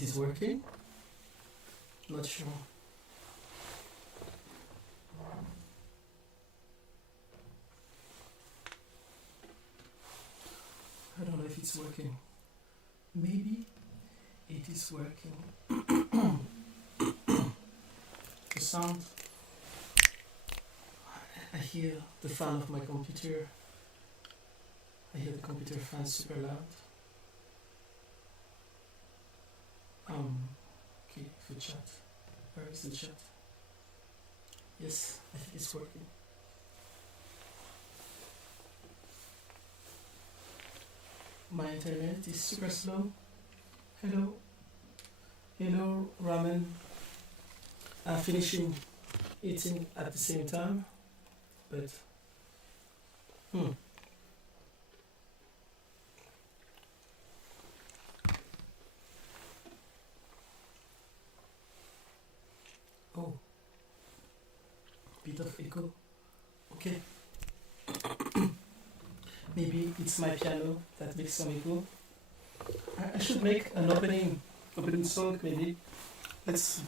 it is working. Not sure. I don't know if it's working. Maybe it is working. The sound. I hear the fan of my computer. I hear the computer fan super loud. Okay, the chat. Where is the chat? Yes, I think it's working. My internet is super slow. Hello. Hello, ramen. I'm finishing eating at the same time, but oh, bit of echo. Okay. Maybe it's my piano that makes some echo. I should make an opening song maybe. Let's.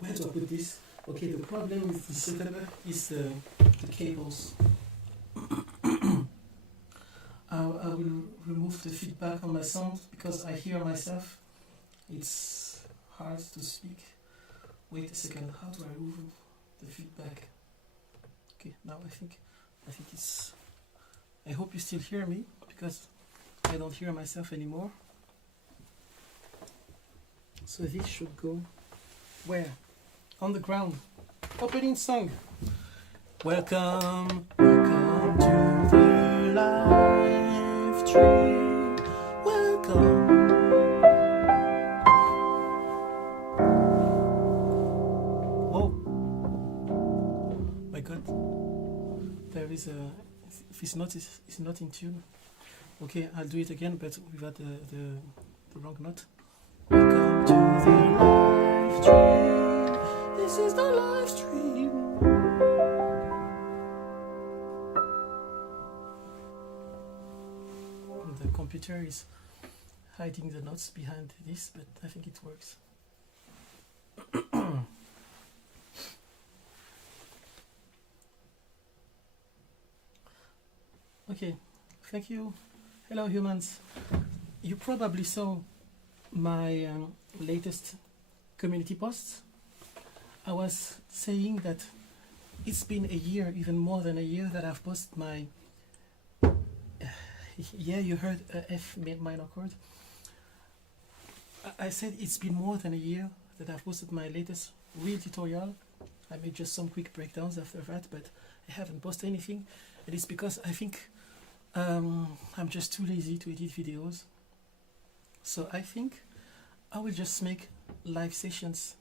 Where do I put this? Okay, the problem with the setup is the cables. I will remove the feedback on my sound because I hear myself. It's hard to speak. Wait a second, how do I remove the feedback? Okay, now I think it's. I hope you still hear me because I don't hear myself anymore. So this should go where? On the ground. Opening song. Welcome, welcome to the live stream. Welcome. Oh my God. There is a. If it's not in tune. Okay, I'll do it again, but without the wrong note. Welcome to the live stream. This is the live stream. The computer is hiding the notes behind this, but I think it works. Okay, thank you. Hello, humans. You probably saw my latest community posts. I was saying that it's been a year, even more than a year, that I've posted my. Yeah, you heard F minor chord. I said it's been more than a year that I've posted my latest real tutorial. I made just some quick breakdowns after that, but I haven't posted anything. And it's because I think I'm just too lazy to edit videos. So I think I will just make live sessions,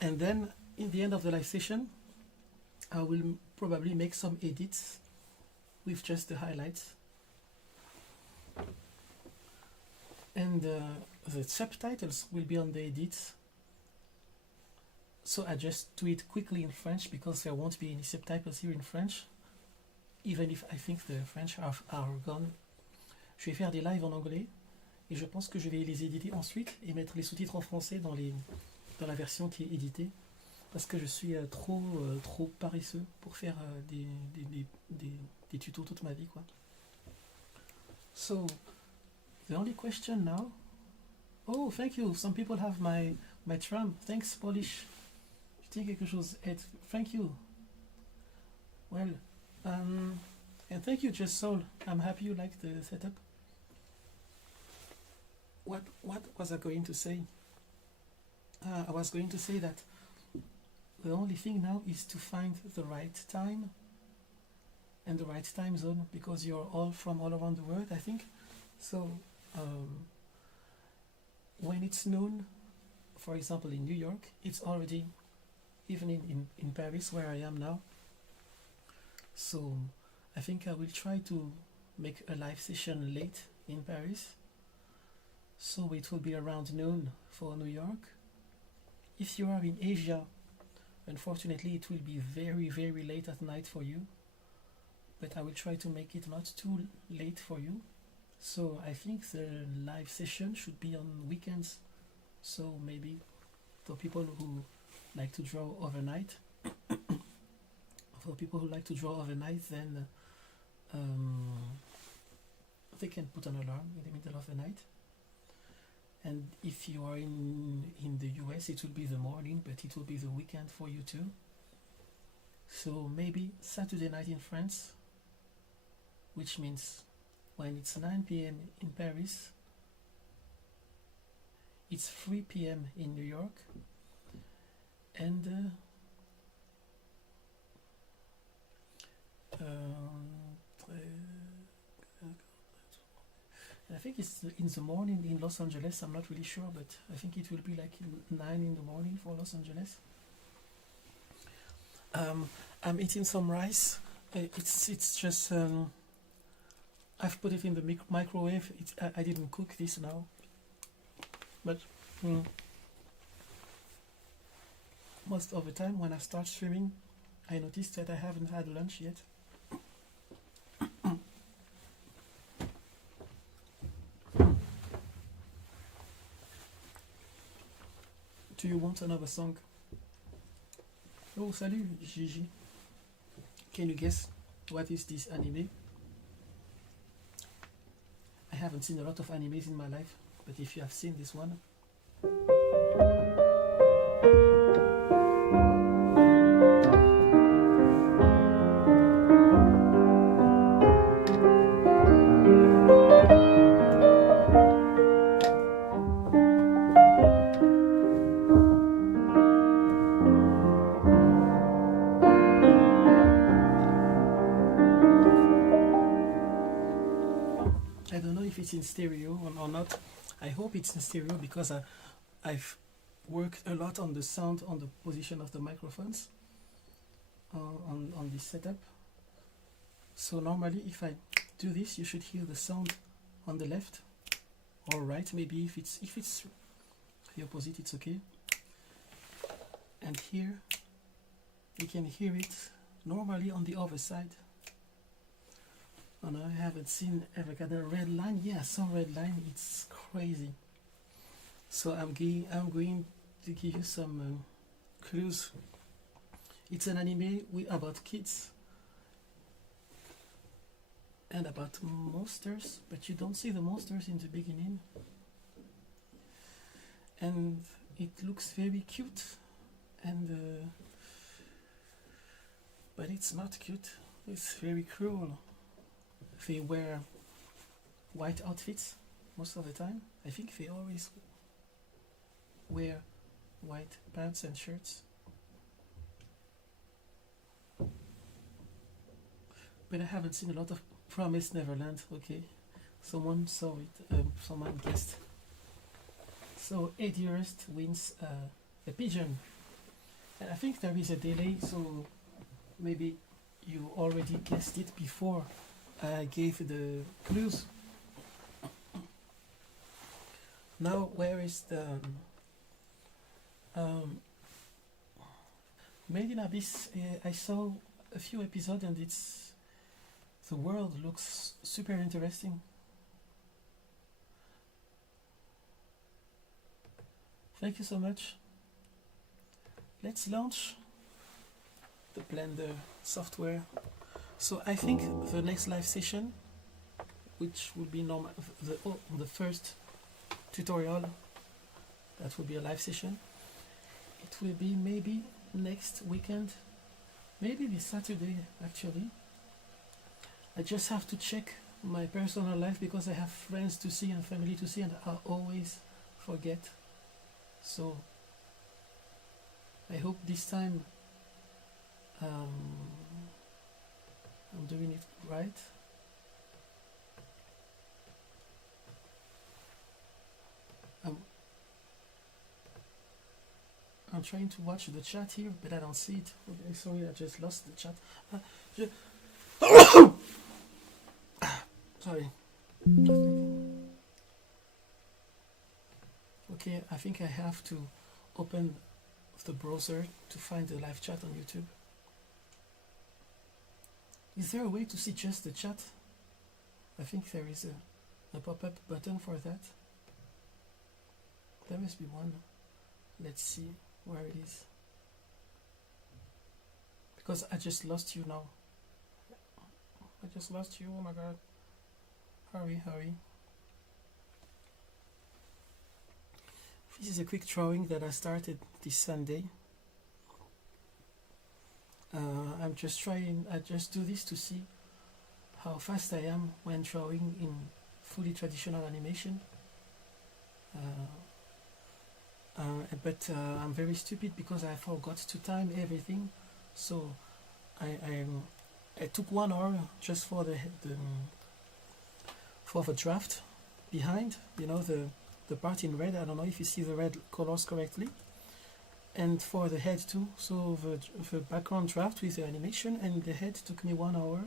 and then in the end of the live session I will probably make some edits with just the highlights, and the subtitles will be on the edits. So I just do it quickly in French because there won't be any subtitles here in French, even if I think the French are gone. Je vais faire des lives en anglais et je pense que je vais les éditer ensuite et mettre les sous-titres en français dans la version qui est éditée, parce que je suis trop paresseux pour faire des tutos toute ma vie, quoi. So the only question now. Oh, thank you. Some people have my tram. Thanks, Polish. Je tiens quelque chose. Thank you. Well, and thank you, Just Soul. I'm happy you like the setup. What was I going to say? I was going to say that the only thing now is to find the right time and the right time zone, because you're all from all around the world, I think. So when it's noon, for example, in New York, it's already evening in Paris, where I am now. So I think I will try to make a live session late in Paris, so it will be around noon for New York. If you are in Asia, unfortunately it will be very, very late at night for you, but I will try to make it not too late for you. So I think the live session should be on weekends, So maybe for people who like to draw overnight, then they can put an alarm in the middle of the night. And if you are in the US, it will be the morning, but it will be the weekend for you too. So maybe Saturday night in France, which means when it's 9 p.m. in Paris, it's 3 p.m. in New York, and I think it's in the morning in Los Angeles. I'm not really sure, but I think it will be like 9 in the morning for Los Angeles. I'm eating some rice. It's just I've put it in the microwave. I didn't cook this now, but most of the time when I start streaming, I noticed that I haven't had lunch yet. Do you want another song? Oh, salut Gigi. Can you guess what is this anime? I haven't seen a lot of animes in my life, but if you have seen this one, I don't know if it's in stereo or not. I hope it's in stereo because I've worked a lot on the sound, on the position of the microphones on this setup. So normally if I do this, you should hear the sound on the left or right. Maybe if it's the opposite, it's okay. And here you can hear it normally on the other side. And I haven't seen ever got a red line. Yeah, some red line. It's crazy. So I'm going to give you some clues. It's an anime about kids and about monsters, but you don't see the monsters in the beginning. And it looks very cute, and but it's not cute. It's very cruel. They wear white outfits most of the time. I think they always wear white pants and shirts. But I haven't seen a lot of Promise Neverland. Okay, someone saw it. Someone guessed. So Eddie Hurst wins a pigeon. And I think there is a delay, so maybe you already guessed it before I gave the clues. Now, where is the Made in Abyss? I saw a few episodes, and the world looks super interesting. Thank you so much. Let's launch the Blender software. So I think the next live session, which will be the first tutorial, that will be a live session. It will be maybe next weekend, maybe this Saturday actually. I just have to check my personal life because I have friends to see and family to see, and I always forget. So I hope this time I'm doing it right. I'm trying to watch the chat here, but I don't see it. Okay, sorry, I just lost the chat. Sorry. Okay, I think I have to open the browser to find the live chat on YouTube. Is there a way to see just the chat? I think there is a pop-up button for that. There must be one. Let's see where it is. Because I just lost you now. I just lost you, oh my god. Hurry, hurry. This is a quick drawing that I started this Sunday. I just do this to see how fast I am when drawing in fully traditional animation. But I'm very stupid because I forgot to time everything. So I took 1 hour just for the draft behind, you know, the part in red. I don't know if you see the red colors correctly, and for the head too. So the background draft with the animation and the head took me 1 hour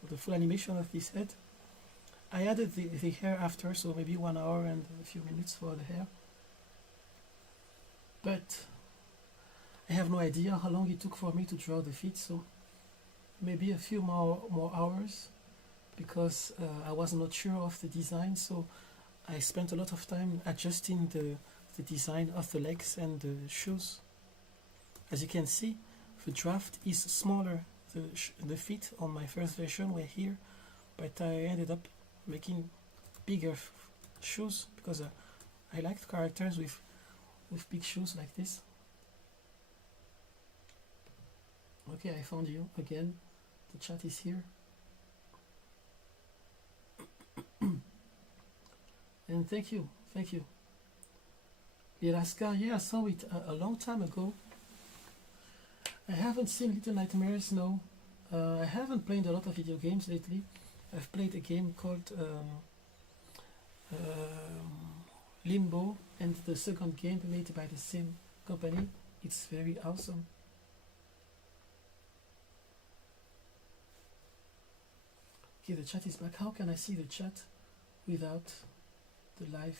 for the full animation of this head. I added the hair after, so maybe 1 hour and a few minutes for the hair. But I have no idea how long it took for me to draw the feet, so maybe a few more hours, because I was not sure of the design, so I spent a lot of time adjusting the design of the legs and the shoes. As you can see, the draft is smaller. The feet on my first version were here, but I ended up making bigger shoes because I liked characters with big shoes like this. Okay, I found you again. The chat is here. And thank you. Alaska, yeah, I saw it a long time ago. I haven't seen Little Nightmares, no. I haven't played a lot of video games lately. I've played a game called Limbo, and the second game made by the same company. It's very awesome. Okay, the chat is back. How can I see the chat without the live?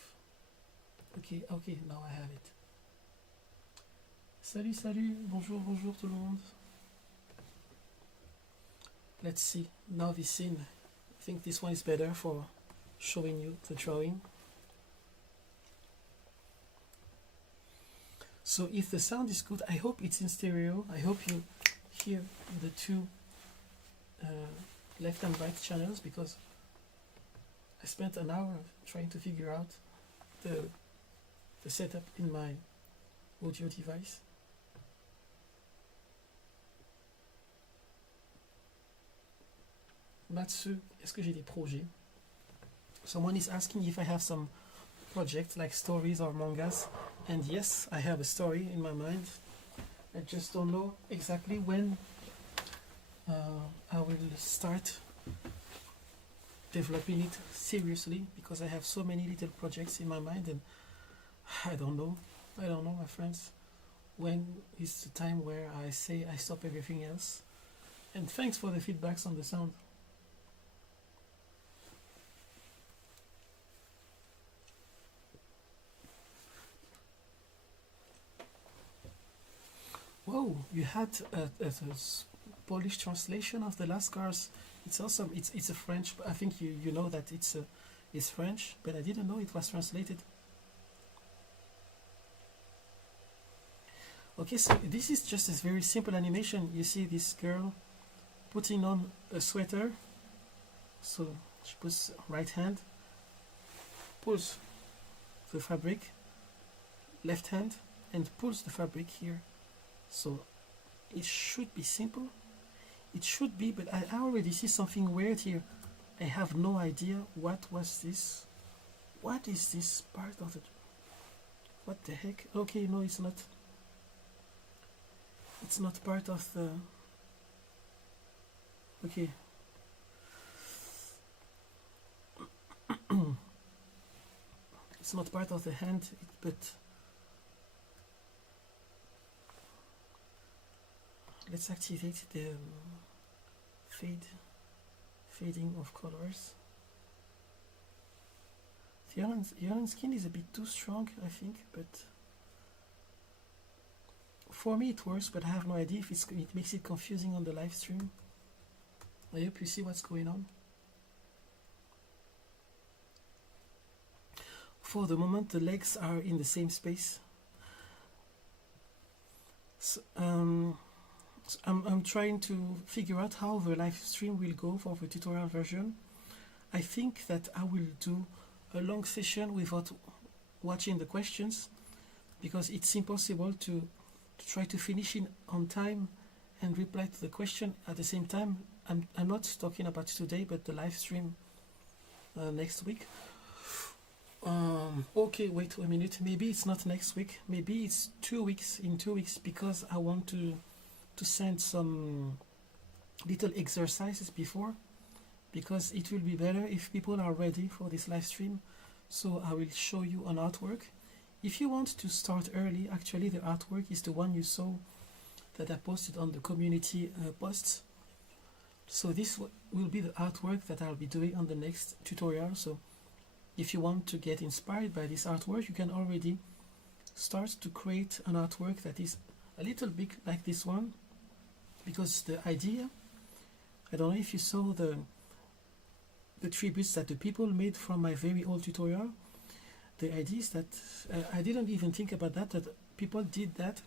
Okay, now I have it. Salut, bonjour tout le monde. Let's see, now this scene, I think this one is better for showing you the drawing. So if the sound is good, I hope it's in stereo. I hope you hear the two left and right channels, because I spent an hour trying to figure out the setup in my audio device. Matsu, est-ce que j'ai des projets? Someone is asking if I have some projects like stories or mangas, and yes, I have a story in my mind. I just don't know exactly when I will start developing it seriously, because I have so many little projects in my mind, and I don't know, my friends, when is the time where I say I stop everything else. And thanks for the feedbacks on the sound. Whoa, you had a Polish translation of the last cars. It's awesome. It's a French. I think you know that it's French, but I didn't know it was translated. Okay, so this is just a very simple animation. You see this girl putting on a sweater. So she puts right hand, pulls the fabric, left hand, and pulls the fabric here. So it should be simple. It should be, but I already see something weird here. I have no idea what was this. What is this part of it? What the heck? Okay, no, it's not. It's not part of the... Okay. It's not part of the hand, but... Let's activate the fading of colors. The Iron skin is a bit too strong, I think, but for me it works, but I have no idea if it makes it confusing on the live stream. I hope you see what's going on. for the moment the legs are in the same space. So, I'm trying to figure out how the live stream will go for the tutorial version. I think that I will do a long session without watching the questions, because it's impossible to try to finish in on time and reply to the question at the same time. I'm not talking about today, but the live stream next week. Okay, wait a minute. Maybe it's not next week. Maybe it's 2 weeks. In 2 weeks, because I want to send some little exercises before, because it will be better if people are ready for this live stream. So I will show you an artwork. If you want to start early, actually the artwork is the one you saw that I posted on the community posts. So this will be the artwork that I'll be doing on the next tutorial. So if you want to get inspired by this artwork, you can already start to create an artwork that is a little bit like this one, because the idea, I don't know if you saw the tributes that the people made from my very old tutorial. The idea is that I didn't even think about that people did that.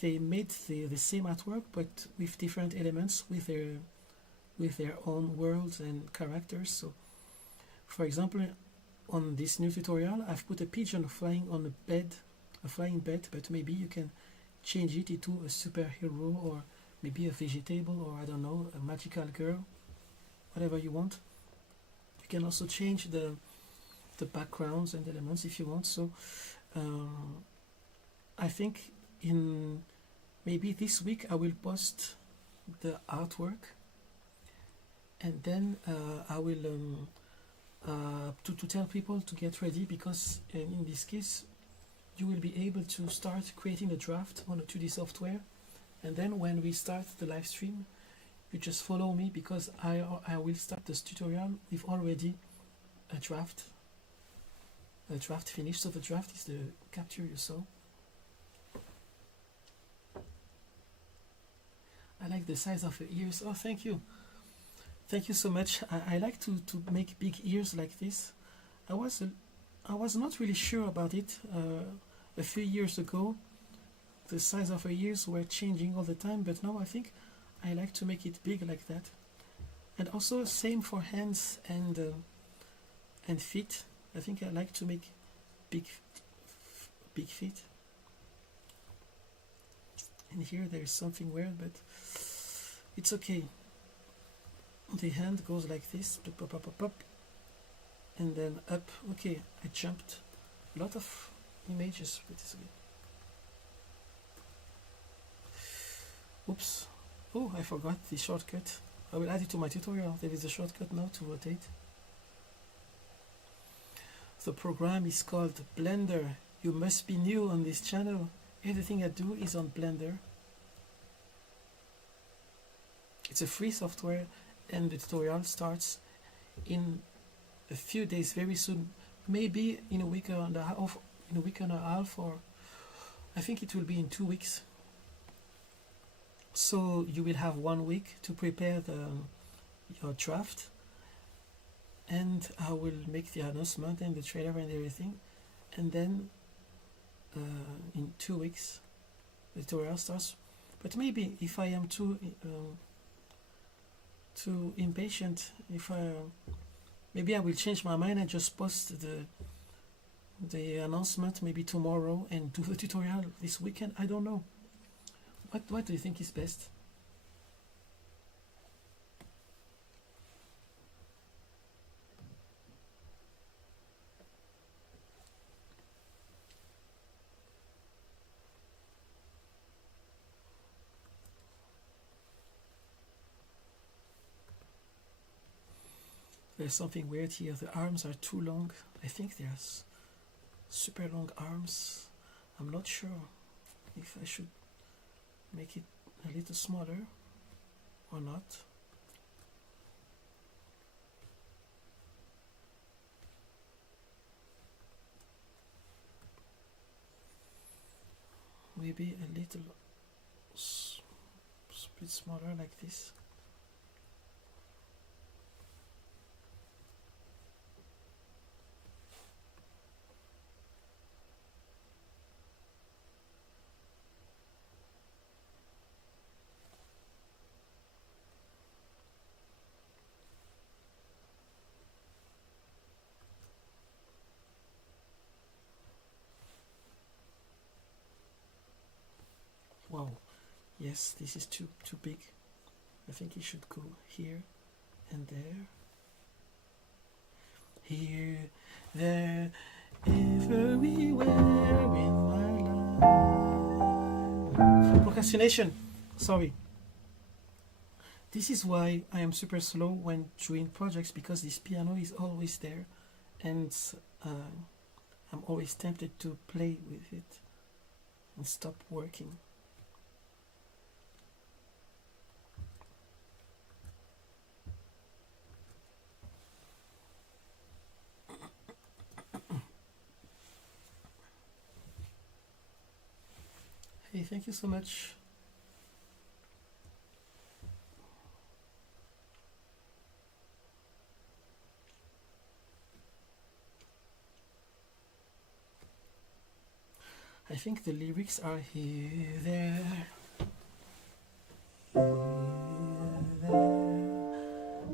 They made the same artwork, but with different elements, with their own worlds and characters. So for example, on this new tutorial, I've put a pigeon flying on a flying bed, but maybe you can change it into a superhero, or maybe a vegetable, or I don't know, a magical girl, whatever you want. You can also change the backgrounds and elements if you want. So I think in maybe this week I will post the artwork, and then I will to tell people to get ready, because in this case you will be able to start creating a draft on a 2D software, and then when we start the live stream, you just follow me, because I will start this tutorial with already a draft finished. So the draft is the capture you saw. I like the size of the ears. Oh, thank you so much. I like to make big ears like this. I was not really sure about it a few years ago. The size of her ears were changing all the time, but now I think I like to make it big like that. And also same for hands and feet. I think I like to make big feet. And here there's something weird, but it's okay. The hand goes like this, pop, pop, pop, pop, and then up. Okay, I jumped a lot of images with this. Oops. Oh, I forgot the shortcut. I will add it to my tutorial. There is a shortcut now to rotate. The program is called Blender. You must be new on this channel. Everything I do is on Blender. It's a free software, and the tutorial starts in a few days, very soon. Maybe in a week and a half, or I think it will be in 2 weeks. So you will have 1 week to prepare your draft, and I will make the announcement and the trailer and everything, and then in 2 weeks the tutorial starts. But maybe if I am too impatient, maybe I will change my mind and just post the announcement maybe tomorrow and do the tutorial this weekend. I don't know. What do you think is best? There's something weird here. The arms are too long. I think there's super long arms. I'm not sure if I should make it a little smaller or not. Maybe a little bit smaller like this. Yes, this is too big. I think it should go here and there. Here, there, everywhere in my life. Procrastination. Sorry. This is why I am super slow when doing projects, because this piano is always there, and I'm always tempted to play with it and stop working. Hey, thank you so much. I think the lyrics are here, there,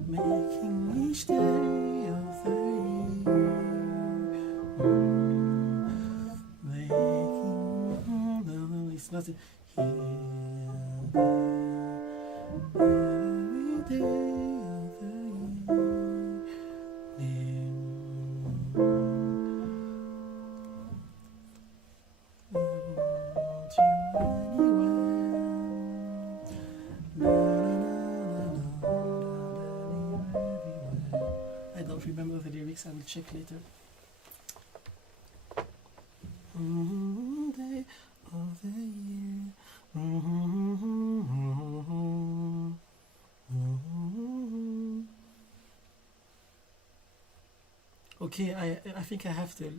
making each day of the year. Making, no, it's not here, every day of the year. I don't remember the lyrics, I will check later. Day of the year. Okay, I think I have the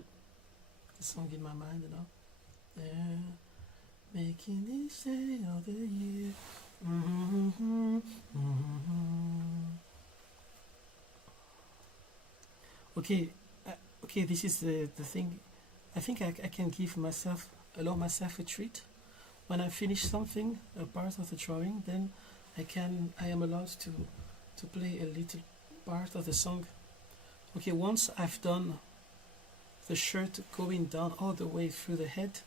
song in my mind now. Making each day of the year. Okay, okay, this is the thing. I think I can allow myself a treat. When I finish something, a part of the drawing, then I am allowed to play a little part of the song. Okay, once I've done the shirt going down all the way through the head,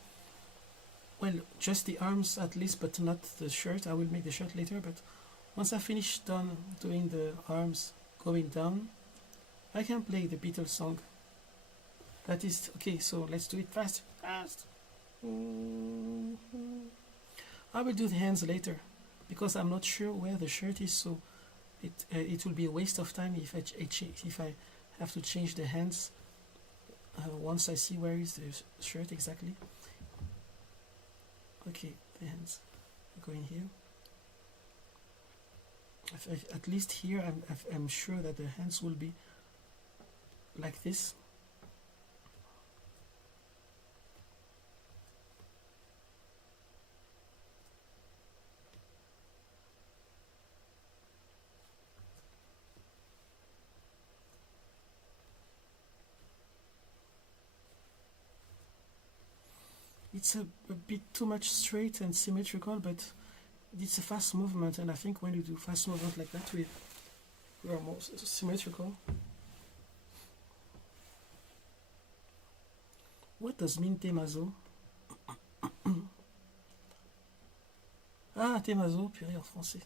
well, just the arms at least, but not the shirt. I will make the shirt later, but once I finish doing the arms going down, I can play the Beatles song. That is okay, so let's do it fast. I will do the hands later, because I'm not sure where the shirt is, so it will be a waste of time if I have to change the hands once I see where is the shirt exactly. Okay, the hands are going here. At least here I'm sure that the hands will be like this. It's a bit too much straight and symmetrical, but it's a fast movement, and I think when you do fast movement like that, we are more symmetrical. What does mean temazo? Ah, temazo, purée en français.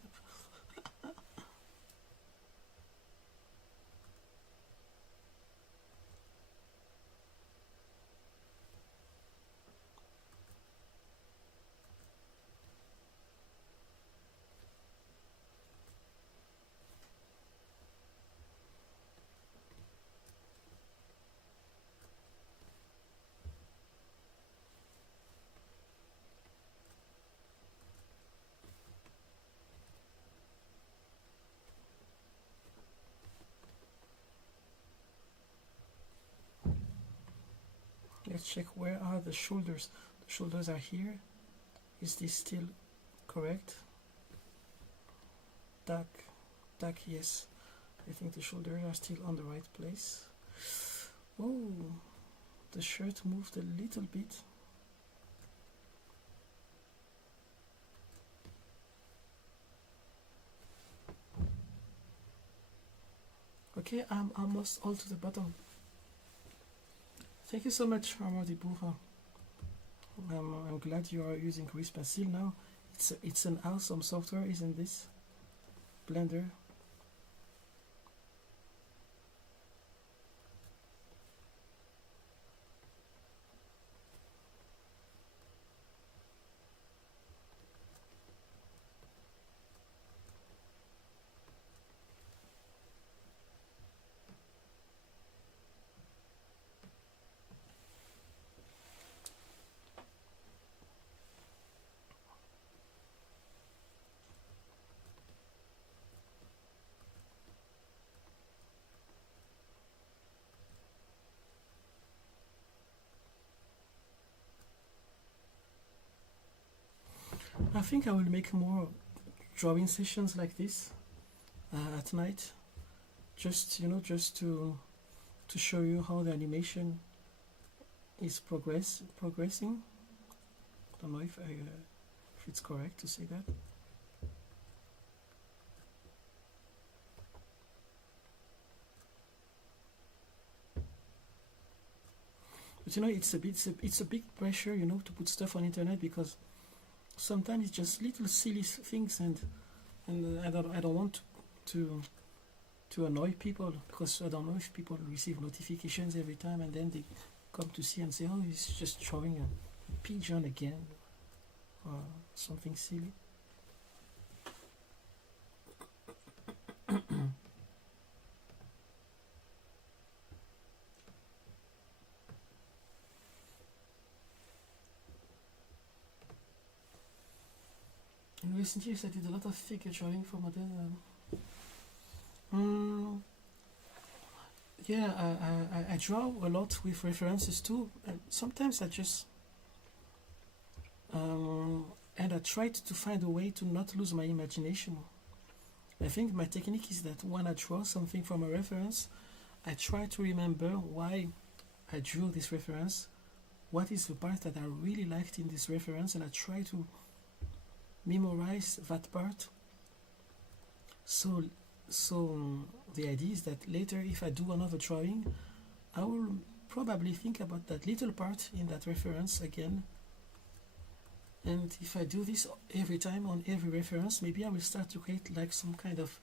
Let's check where are the shoulders. The shoulders are here. Is this still correct? Tack, yes. I think the shoulders are still on the right place. Oh, the shirt moved a little bit. Okay, I'm almost all to the bottom. Thank you so much, Amadi Bourra. I'm glad you are using grease pencil now. it's an awesome software, isn't this? Blender. I think I will make more drawing sessions like this at night, just just to show you how the animation is progressing. I don't know if if it's correct to say that. But it's a big pressure, to put stuff on internet, because sometimes it's just little silly things, and I don't want to annoy people, because I don't know if people receive notifications every time and then they come to see and say, oh, he's just showing a pigeon again, or something silly. In recent years, I did a lot of figure drawing for model. Yeah, I draw a lot with references too, and sometimes I just and I tried to find a way to not lose my imagination. I think my technique is that when I draw something from a reference, I try to remember why I drew this reference, what is the part that I really liked in this reference, and I try to memorize that part. So the idea is that later, if I do another drawing, I will probably think about that little part in that reference again. And if I do this every time on every reference, maybe I will start to create like some kind of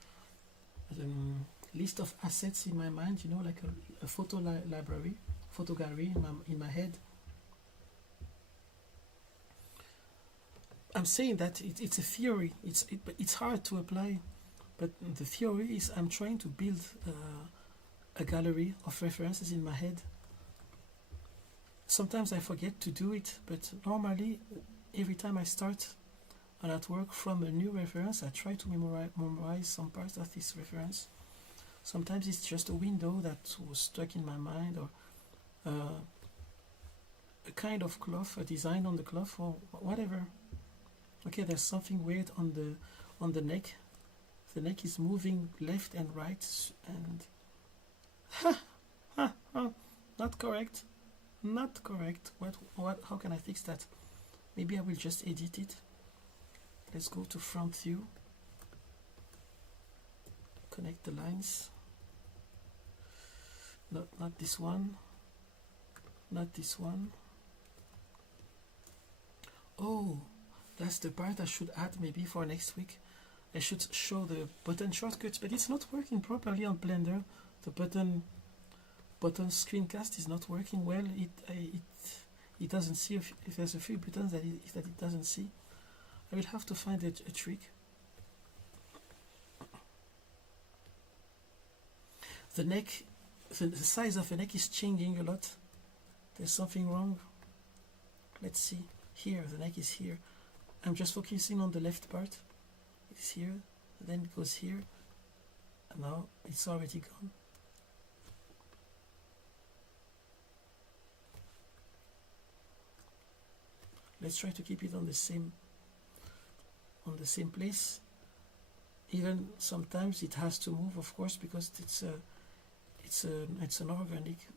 list of assets in my mind, like a photo library, photo gallery in my head. I'm saying that it's a theory. It's hard to apply, but the theory is I'm trying to build a gallery of references in my head. Sometimes I forget to do it, but normally every time I start an artwork from a new reference, I try to memorize some parts of this reference. Sometimes it's just a window that was stuck in my mind, or a kind of cloth, a design on the cloth, or whatever. Okay, there's something weird on the neck. The neck is moving left and right, and not correct. Not correct. What? How can I fix that? Maybe I will just edit it. Let's go to front view. Connect the lines. Not this one. Not this one. Oh, that's the part I should add maybe for next week. I should show the button shortcuts, but it's not working properly on Blender. The button screencast is not working well. It doesn't see if there's a few buttons that it doesn't see. I will have to find a trick. The neck, the size of the neck is changing a lot. There's something wrong. Let's see. Here, the neck is here. I'm just focusing on the left part. It's here, then it goes here, and now it's already gone. Let's try to keep it on the same place. Even sometimes it has to move, of course, because it's an organic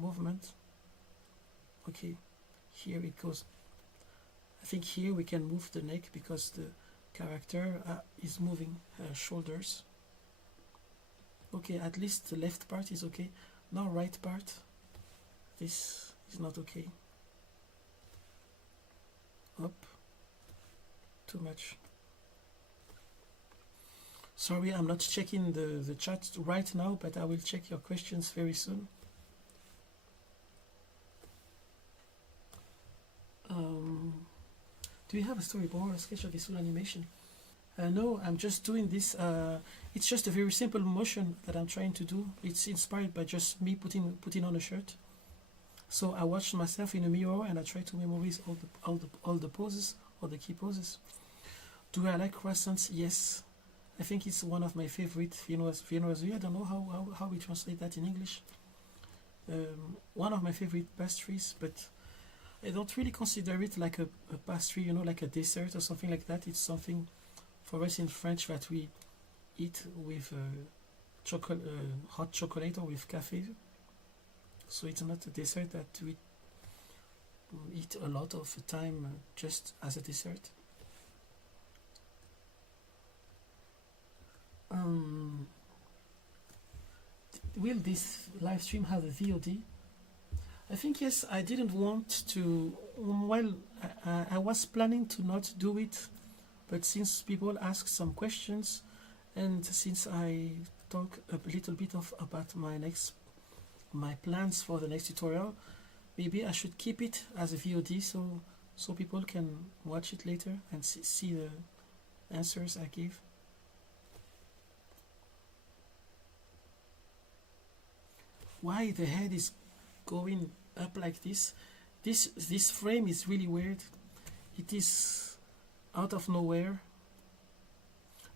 movement. Okay, here it goes. I think here we can move the neck because the character is moving her shoulders. Okay, at least the left part is okay. Now right part, this is not okay. Up, too much. Sorry, I'm not checking the chat right now, but I will check your questions very soon. Do you have a storyboard or a sketch of this full animation? No, I'm just doing this. It's just a very simple motion that I'm trying to do. It's inspired by just me putting on a shirt. So I watched myself in a mirror and I try to memorize all the poses, all the key poses. Do I like croissants? Yes. I think it's one of my favorite viennoiserie. I don't know how we translate that in English. One of my favorite pastries, but I don't really consider it like a pastry, like a dessert or something like that. It's something for us in French that we eat with hot chocolate or with cafe. So it's not a dessert that we eat a lot of the time just as a dessert. Will this live stream have a VOD? I think yes. I didn't want to. Well, I was planning to not do it, but since people ask some questions, and since I talk a little bit about my plans for the next tutorial, maybe I should keep it as a VOD so people can watch it later and see the answers I gave. Why the head is going up like this? This frame is really weird. It is out of nowhere.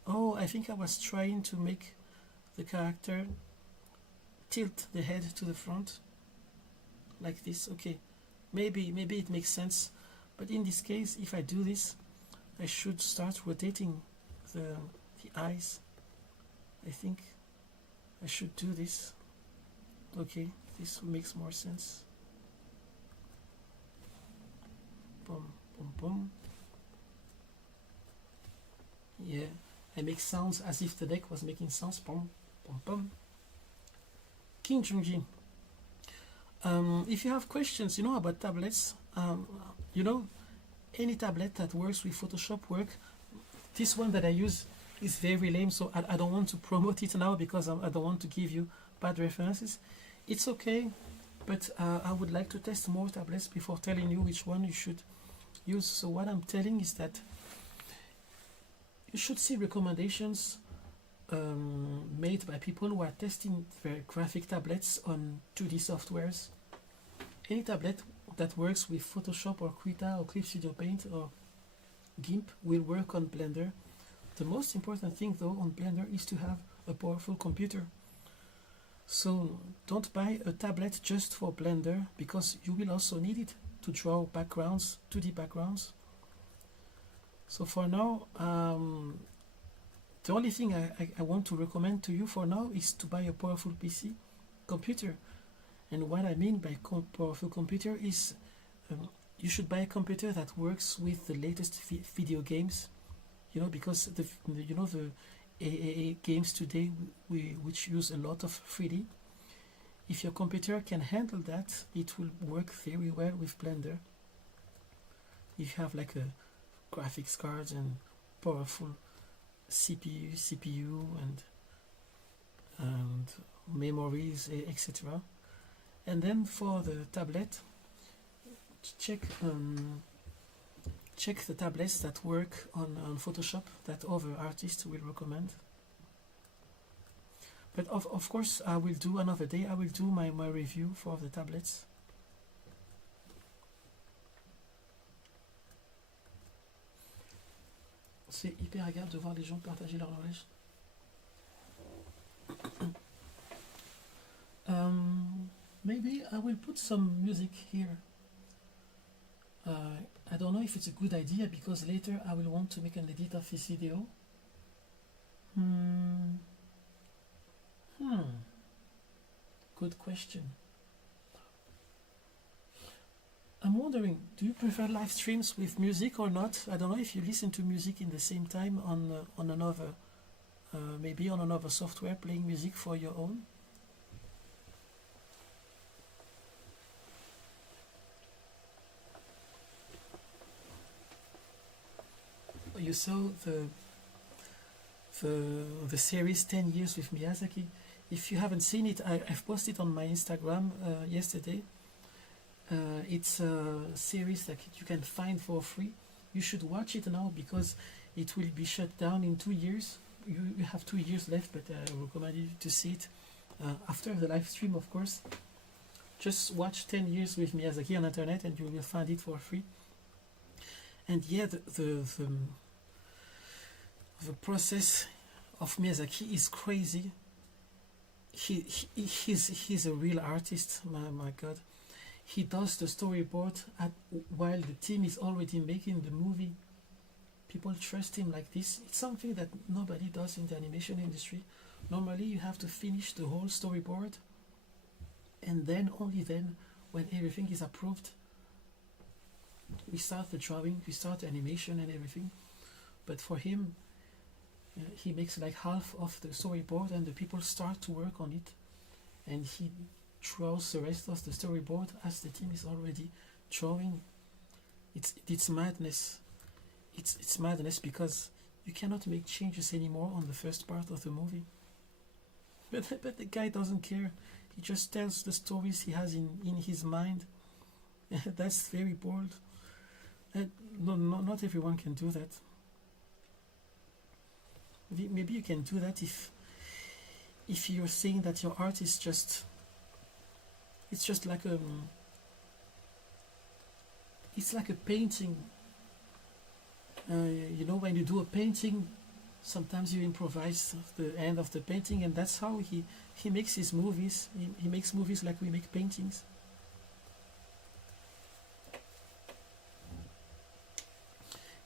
Oh, I think I was trying to make the character tilt the head to the front like this. Okay, maybe it makes sense, but in this case, if I do this, I should start rotating the eyes. I think I should do this. Okay, this makes more sense. Boom, boom, boom. Yeah, I make sounds as if the deck was making sounds. Boom, boom, boom. King Junji. If you have questions, about tablets, any tablet that works with Photoshop work. This one that I use is very lame, so I don't want to promote it now because I don't want to give you bad references. It's okay, but I would like to test more tablets before telling you which one you should use. So what I'm telling is that you should see recommendations made by people who are testing their graphic tablets on 2D softwares. Any tablet that works with Photoshop or Krita or Clip Studio Paint or GIMP will work on Blender. The most important thing though on Blender is to have a powerful computer. So don't buy a tablet just for Blender because you will also need it to draw backgrounds, 2D backgrounds. So for now, the only thing I want to recommend to you for now is to buy a powerful PC computer. And what I mean by powerful computer is you should buy a computer that works with the latest video games, because the AAA games today which use a lot of 3D. If your computer can handle that, it will work very well with Blender. If you have like a graphics cards and powerful CPU and memories, etc. And then for the tablet, check the tablets that work on Photoshop that other artists will recommend. But of course, I will do another day. I will do my review for the tablets. C'est hyper agréable de voir les gens partager leur knowledge. Maybe I will put some music here. I don't know if it's a good idea because later I will want to make an edit of this video. Good question. I'm wondering, do you prefer live streams with music or not? I don't know if you listen to music in the same time on another, maybe on another software, playing music for your own. you saw the series 10 Years with Miyazaki. If you haven't seen it, I've posted on my Instagram yesterday. It's a series that you can find for free. You should watch it now because it will be shut down in 2 years. You have 2 years left, but I recommend you to see it after the live stream, of course. Just watch 10 Years with Miyazaki on internet and you will find it for free. And yeah, the process of Miyazaki is crazy. He's a real artist, my god. He does the storyboard while the team is already making the movie. People trust him like this. It's something that nobody does in the animation industry. Normally you have to finish the whole storyboard, and then only then, when everything is approved, we start the drawing, we start the animation and everything. But for him, he makes like half of the storyboard and the people start to work on it, and he draws the rest of the storyboard as the team is already drawing. It's madness. It's madness because you cannot make changes anymore on the first part of the movie. But the guy doesn't care. He just tells the stories he has in his mind. That's very bold. No, not everyone can do that. Maybe you can do that if you're saying that your art is just, it's just like it's like a painting. You know, when you do a painting, sometimes you improvise the end of the painting, and that's how he makes his movies. He makes movies like we make paintings.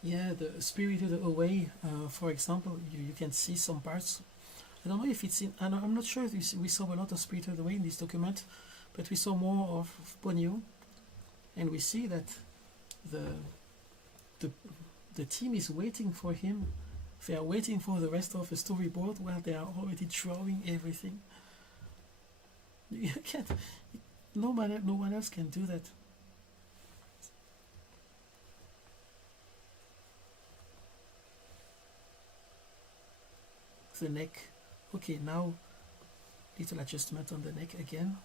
Yeah, the Spirited Away, for example, you can see some parts. I don't know if it's in, I'm not sure if we saw a lot of Spirited Away in this document, but we saw more of Ponyo, and we see that the team is waiting for him. They are waiting for the rest of the storyboard while they are already drawing everything. You can't. No one else can do that. The neck. Okay, now little adjustment on the neck again.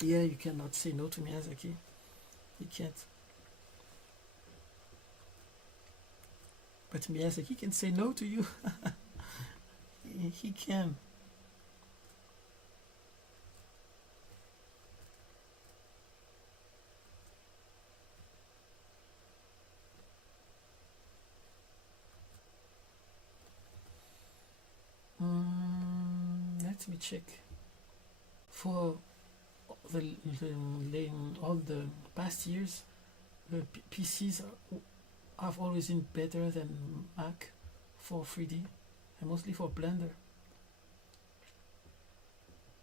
Yeah, you cannot say no to Miyazaki. You can't. But Miyazaki can say no to you. He can. Let me check. For all the past years, the PCs have always been better than Mac for 3D, and mostly for Blender,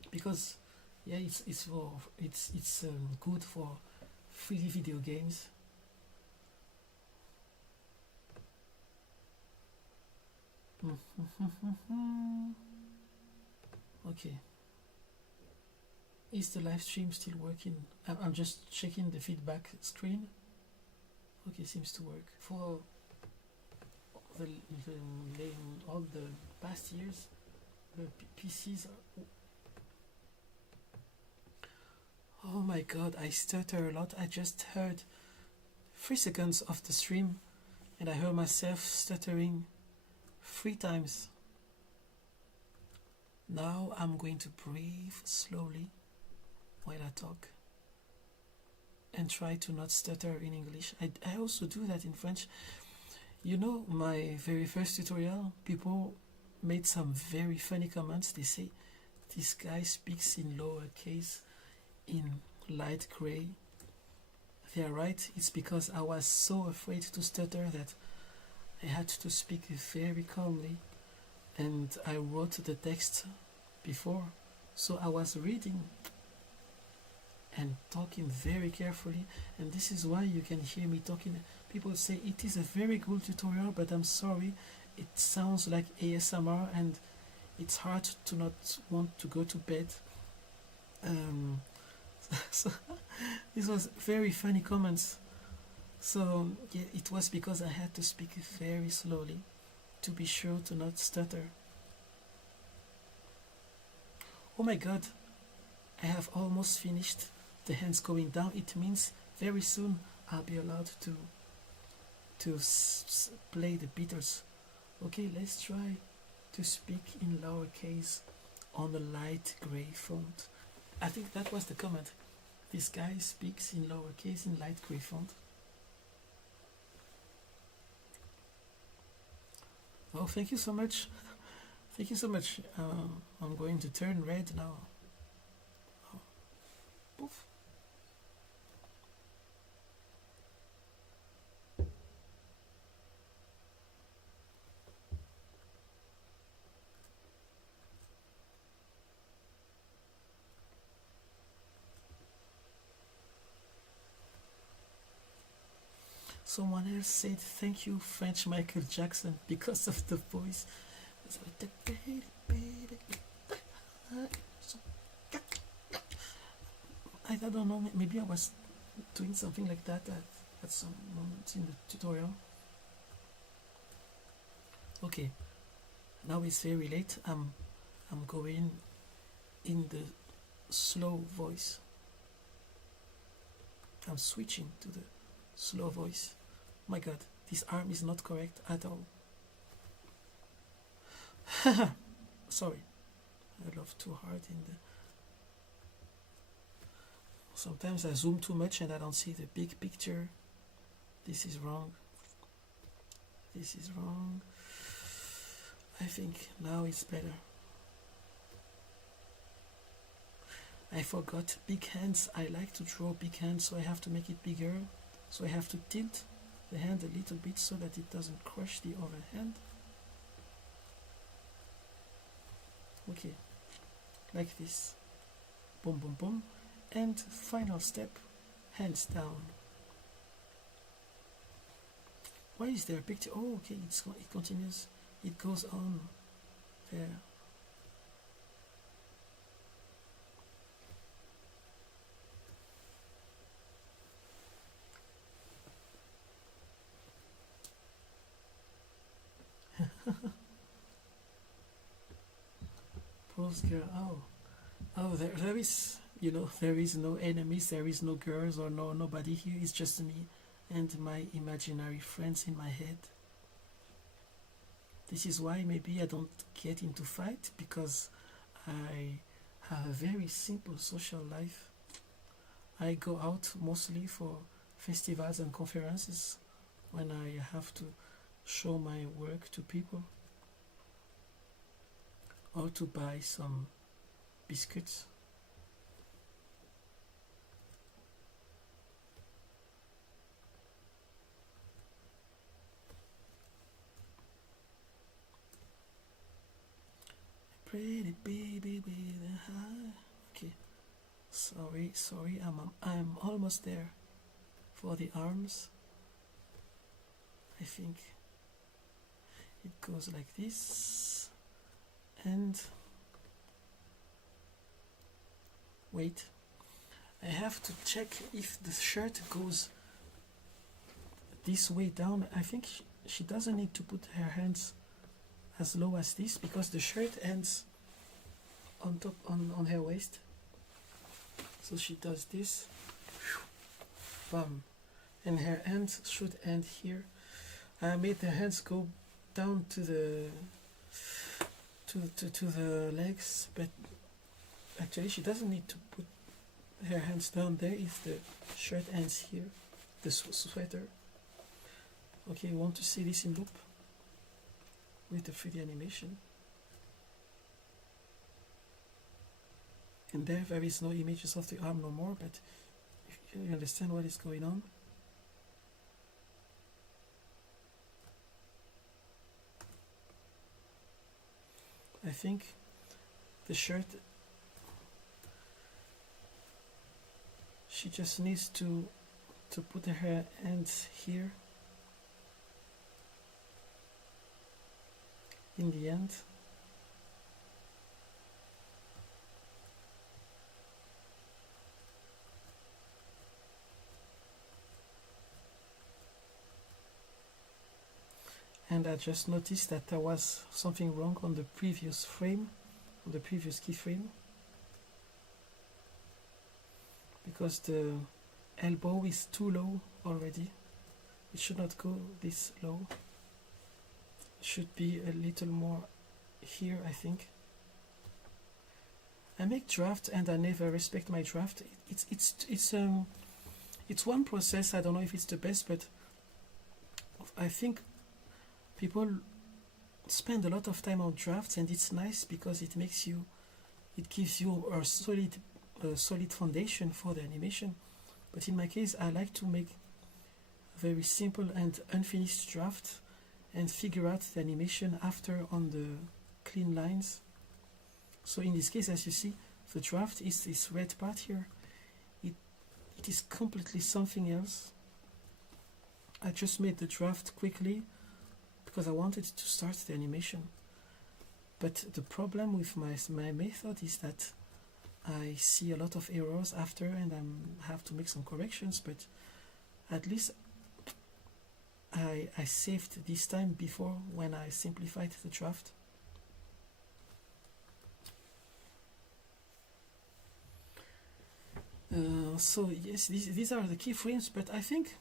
because yeah, it's good for 3D video games. Okay. Is the live stream still working? I'm just checking the feedback screen. Okay, seems to work. For all the past years, the PCs are... Oh my god, I stutter a lot. I just heard 3 seconds of the stream and I heard myself stuttering 3 times. Now I'm going to breathe slowly while I talk and try to not stutter in English. I also do that in French. You know, my very first tutorial, people made some very funny comments. They say, this guy speaks in lowercase, in light gray. They are right. It's because I was so afraid to stutter that I had to speak very calmly, and I wrote the text before, so I was reading and talking very carefully, and this is why you can hear me talking. People say it is a very good tutorial, but I'm sorry, it sounds like ASMR and it's hard to not want to go to bed. So this was very funny comments. So yeah, it was because I had to speak very slowly to be sure to not stutter. Oh my god, I have almost finished the hands going down. It means very soon I'll be allowed to play the beaters. Okay, let's try to speak in lowercase on a light gray font. I think that was the comment. This guy speaks in lowercase in light gray font. Oh, thank you so much. Thank you so much. I'm going to turn red now. Oh. Poof. Someone else said thank you, French Michael Jackson, because of the voice. I don't know, maybe I was doing something like that at some moment in the tutorial. Okay, now it's very late. I'm going in the slow voice. I'm switching to the slow voice. My god, this arm is not correct at all. Sorry, I love too hard in the... Sometimes I zoom too much and I don't see the big picture. This is wrong. This is wrong. I think now it's better. I forgot big hands. I like to draw big hands, so I have to make it bigger. So I have to tilt the hand a little bit so that it doesn't crush the other hand. Okay, like this. Boom, boom, boom. And final step, hands down. Why is there a picture? Oh, okay, it continues. It goes on there. Pose girl. Oh, there is, there is no enemies, there is no girls or nobody here. It's just me and my imaginary friends in my head. This is why maybe I don't get into fight, because I have a very simple social life. I go out mostly for festivals and conferences when I have to show my work to people, or to buy some biscuits. Pretty baby with a high. Okay, sorry, I'm almost there. For the arms, I think it goes like this, and wait, I have to check if the shirt goes this way down. I think she doesn't need to put her hands as low as this, because the shirt ends on top on her waist. So she does this, bam, and her hands should end here. I made the hands go down to the to the legs, but actually she doesn't need to put her hands down there if the shirt ends here, the sweater. Okay, you want to see this in loop with the 3D animation. And there is no images of the arm no more, but you understand what is going on. I think the shirt She just needs to put her hands here in the end. And I just noticed that there was something wrong on the previous frame, on the previous keyframe, because the elbow is too low already. It should not go this low. It should be a little more here, I think. I make draft and I never respect my draft. It's one process. I don't know if it's the best, but I think people spend a lot of time on drafts, and it's nice because it gives you a solid foundation for the animation. But in my case, I like to make a very simple and unfinished draft and figure out the animation after on the clean lines. So in this case, as you see, the draft is this red part here. It is completely something else. I just made the draft quickly because I wanted to start the animation. But the problem with my method is that I see a lot of errors after, and I have to make some corrections, but at least I saved this time before when I simplified the draft. So yes, these are the keyframes, but I think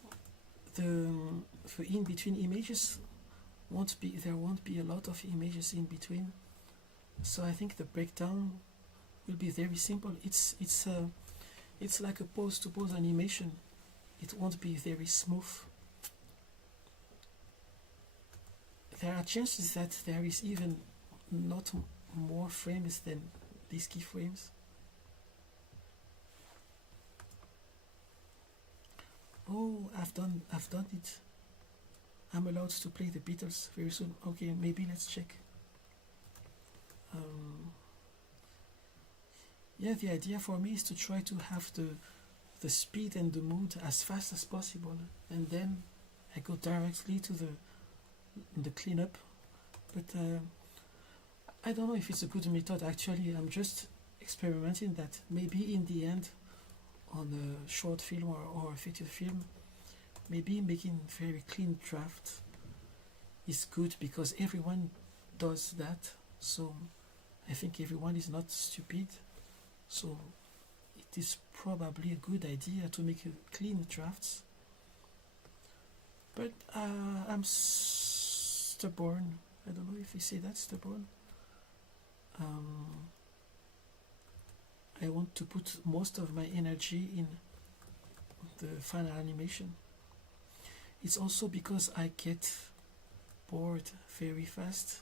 the in-between images there won't be a lot of images in between. So I think the breakdown will be very simple. It's like a pose-to-pose animation. It won't be very smooth. There are chances that there is even not more frames than these keyframes. Oh, I've done it. I'm allowed to play the Beatles very soon. Okay, maybe let's check. Yeah, the idea for me is to try to have the speed and the mood as fast as possible, and then I go directly to the cleanup. But I don't know if it's a good method. Actually, I'm just experimenting that maybe in the end, on a short film or a feature film, maybe making very clean draft is good because everyone does that. So I think everyone is not stupid. So it is probably a good idea to make clean drafts. But I'm stubborn. I don't know if we say that, stubborn. I want to put most of my energy in the final animation. It's also because I get bored very fast,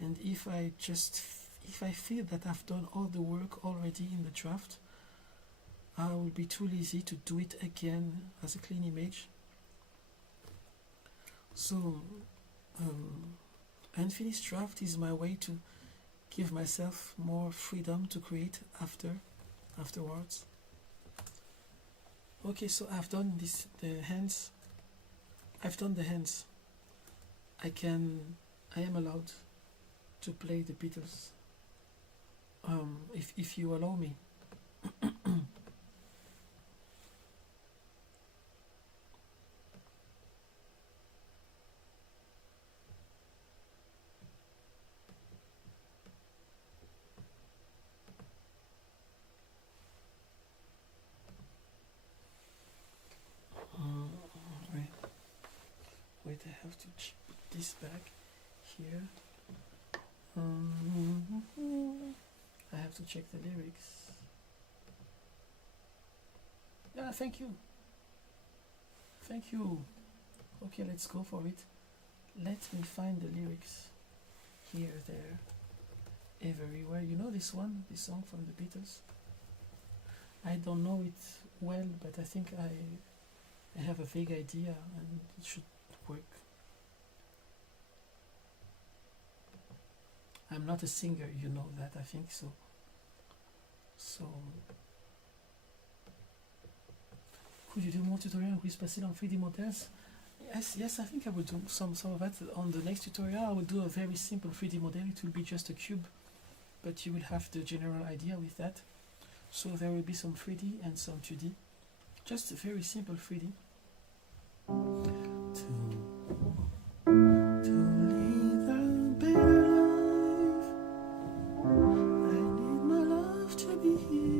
and if I feel that I've done all the work already in the draft, I will be too lazy to do it again as a clean image. So unfinished draft is my way to give myself more freedom to create afterwards. Okay, so I've done the hands. I've done the hands. I am allowed to play the Beatles. If you allow me. Wait, I have to put this back here. I have to check the lyrics. Yeah, thank you. Thank you. Okay, let's go for it. Let me find the lyrics. Here, there, everywhere. You know this one? This song from the Beatles? I don't know it well, but I think I have a vague idea and it should work. I'm not a singer, you know that, I think so. So could you do more tutorial with Pastel on 3D models? Yes, I think I will do some of that on the next tutorial. I will do a very simple 3D model. It will be just a cube, but you will have the general idea with that. So there will be some 3D and some 2D. Just a very simple 3D. To live a better life, I need my love to be here.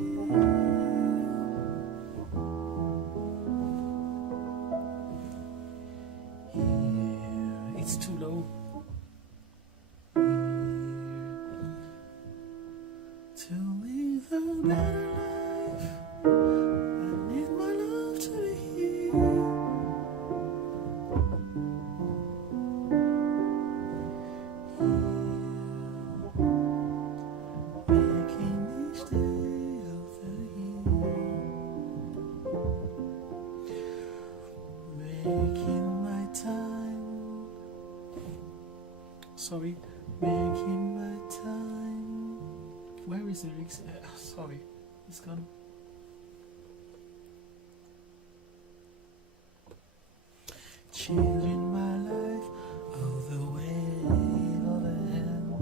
Here, it's too low. Here, to live a better life, I need my love to be here. Sorry, making my time. Where is the lyrics? Sorry, it's gone. Changing my life all the way of a hand.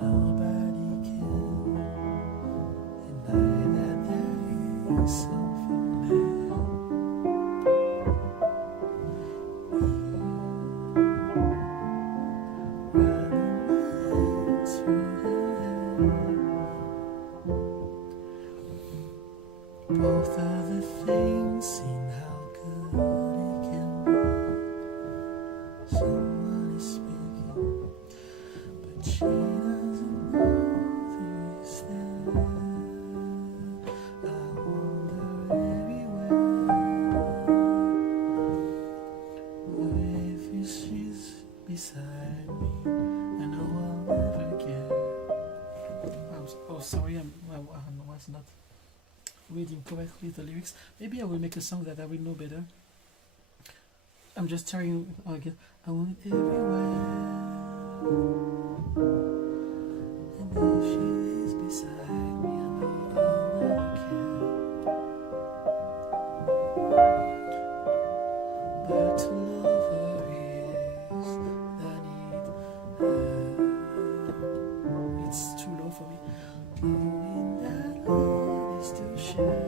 Nobody can deny that there is something there. Both are the things in how good it can be. Someone is speaking, but she doesn't know there is there. I wander everywhere. What if she's beside me? I know I'll never get. Oh, sorry, I was not reading correctly the lyrics. Maybe I will make a song that I will know better. I'm just trying again. I want it everywhere, and if she is beside me, I know I'll never care. But to love her is the need her. It's too low for me. Knowing that love is to share.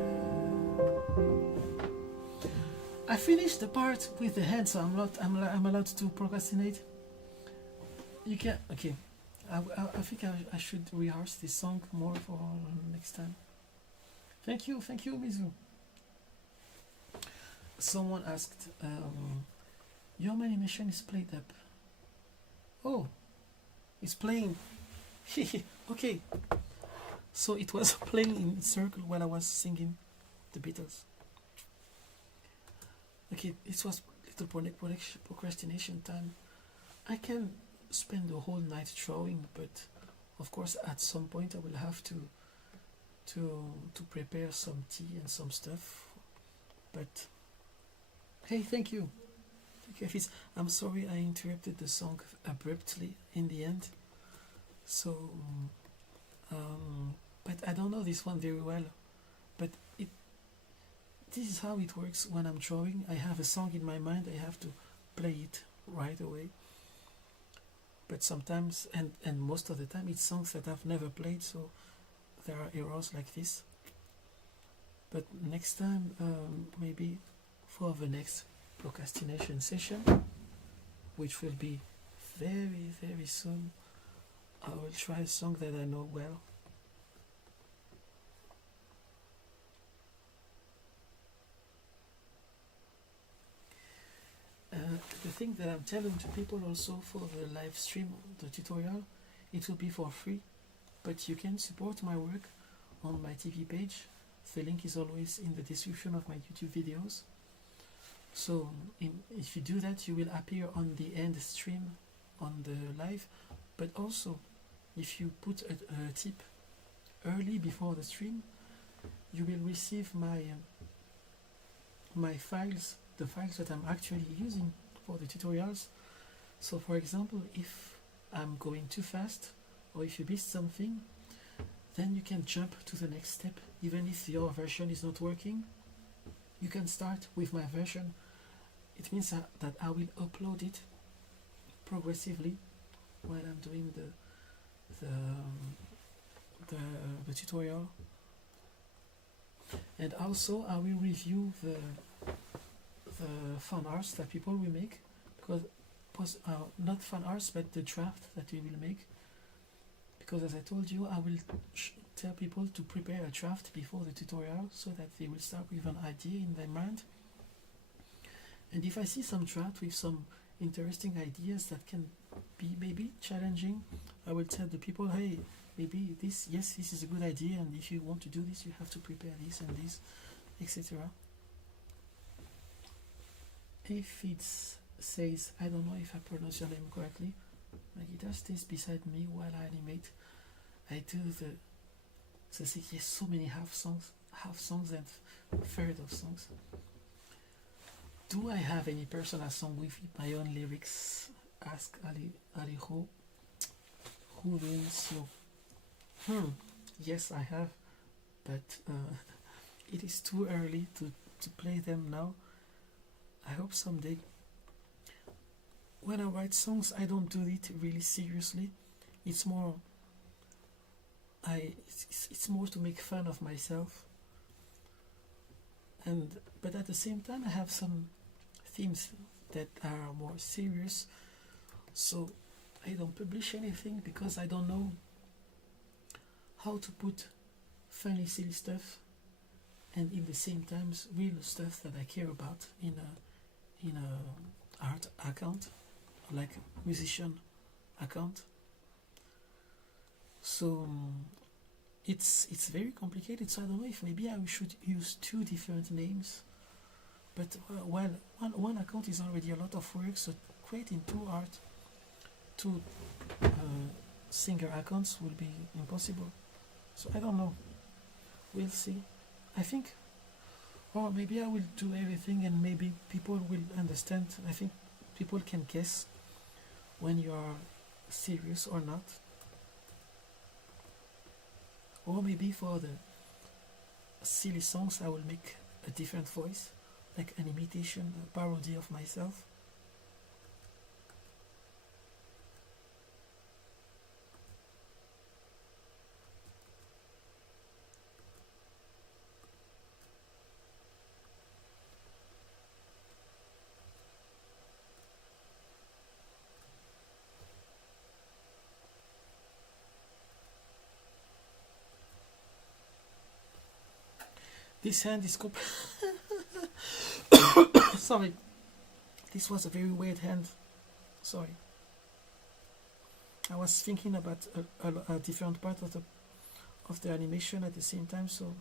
I finished the part with the hand, so I'm allowed to procrastinate. You can, okay. I think I should rehearse this song more for next time. Thank you, Mizu. Someone asked, your animation is played up. Oh, it's playing. Okay. So it was playing in circle while I was singing the Beatles. Okay, it was little procrastination time. I can spend the whole night drawing, but of course at some point I will have to prepare some tea and some stuff. But hey, thank you. I'm sorry I interrupted the song abruptly in the end. So but I don't know this one very well. But this is how it works when I'm drawing. I have a song in my mind, I have to play it right away. But sometimes, and most of the time, it's songs that I've never played, so there are errors like this. But next time, maybe for the next procrastination session, which will be very, very soon, I will try a song that I know well. The thing that I'm telling to people also for the live stream, the tutorial, it will be for free, but you can support my work on my TV page. The link is always in the description of my YouTube videos. So if you do that, you will appear on the end stream on the live, but also if you put a tip early before the stream, you will receive my files, the files that I'm actually using for the tutorials. So for example, if I'm going too fast or if you missed something, then you can jump to the next step even if your version is not working. You can start with my version. It means that I will upload it progressively while I'm doing the, the, the tutorial. And also I will review the fan arts that people will make, because not fan arts but the draft that we will make, because as I told you, I will tell people to prepare a draft before the tutorial so that they will start with an idea in their mind. And if I see some draft with some interesting ideas that can be maybe challenging, I will tell the people, hey, maybe this is a good idea, and if you want to do this, you have to prepare this and this, etc. If it says, I don't know if I pronounce your name correctly, my guitar stays beside me while I animate. I do yes, so many half songs and third of songs. Do I have any personal song with my own lyrics? Ask Aliho. Who wins you? Yes, I have, but it is too early to play them now. I hope someday. When I write songs, I don't do it really seriously. It's more it's more to make fun of myself. But at the same time, I have some themes that are more serious. So I don't publish anything because I don't know how to put funny, silly stuff and in the same time real stuff that I care about in a art account, like musician account. So it's very complicated. So I don't know if maybe I should use two different names. But well, one account is already a lot of work. So creating two singer accounts will be impossible. So I don't know. We'll see. I think, or maybe I will do everything and maybe people will understand. I think people can guess when you are serious or not. Or maybe for the silly songs I will make a different voice, like an imitation, a parody of myself. This hand is sorry. This was a very weird hand. Sorry. I was thinking about a different part of the animation at the same time, so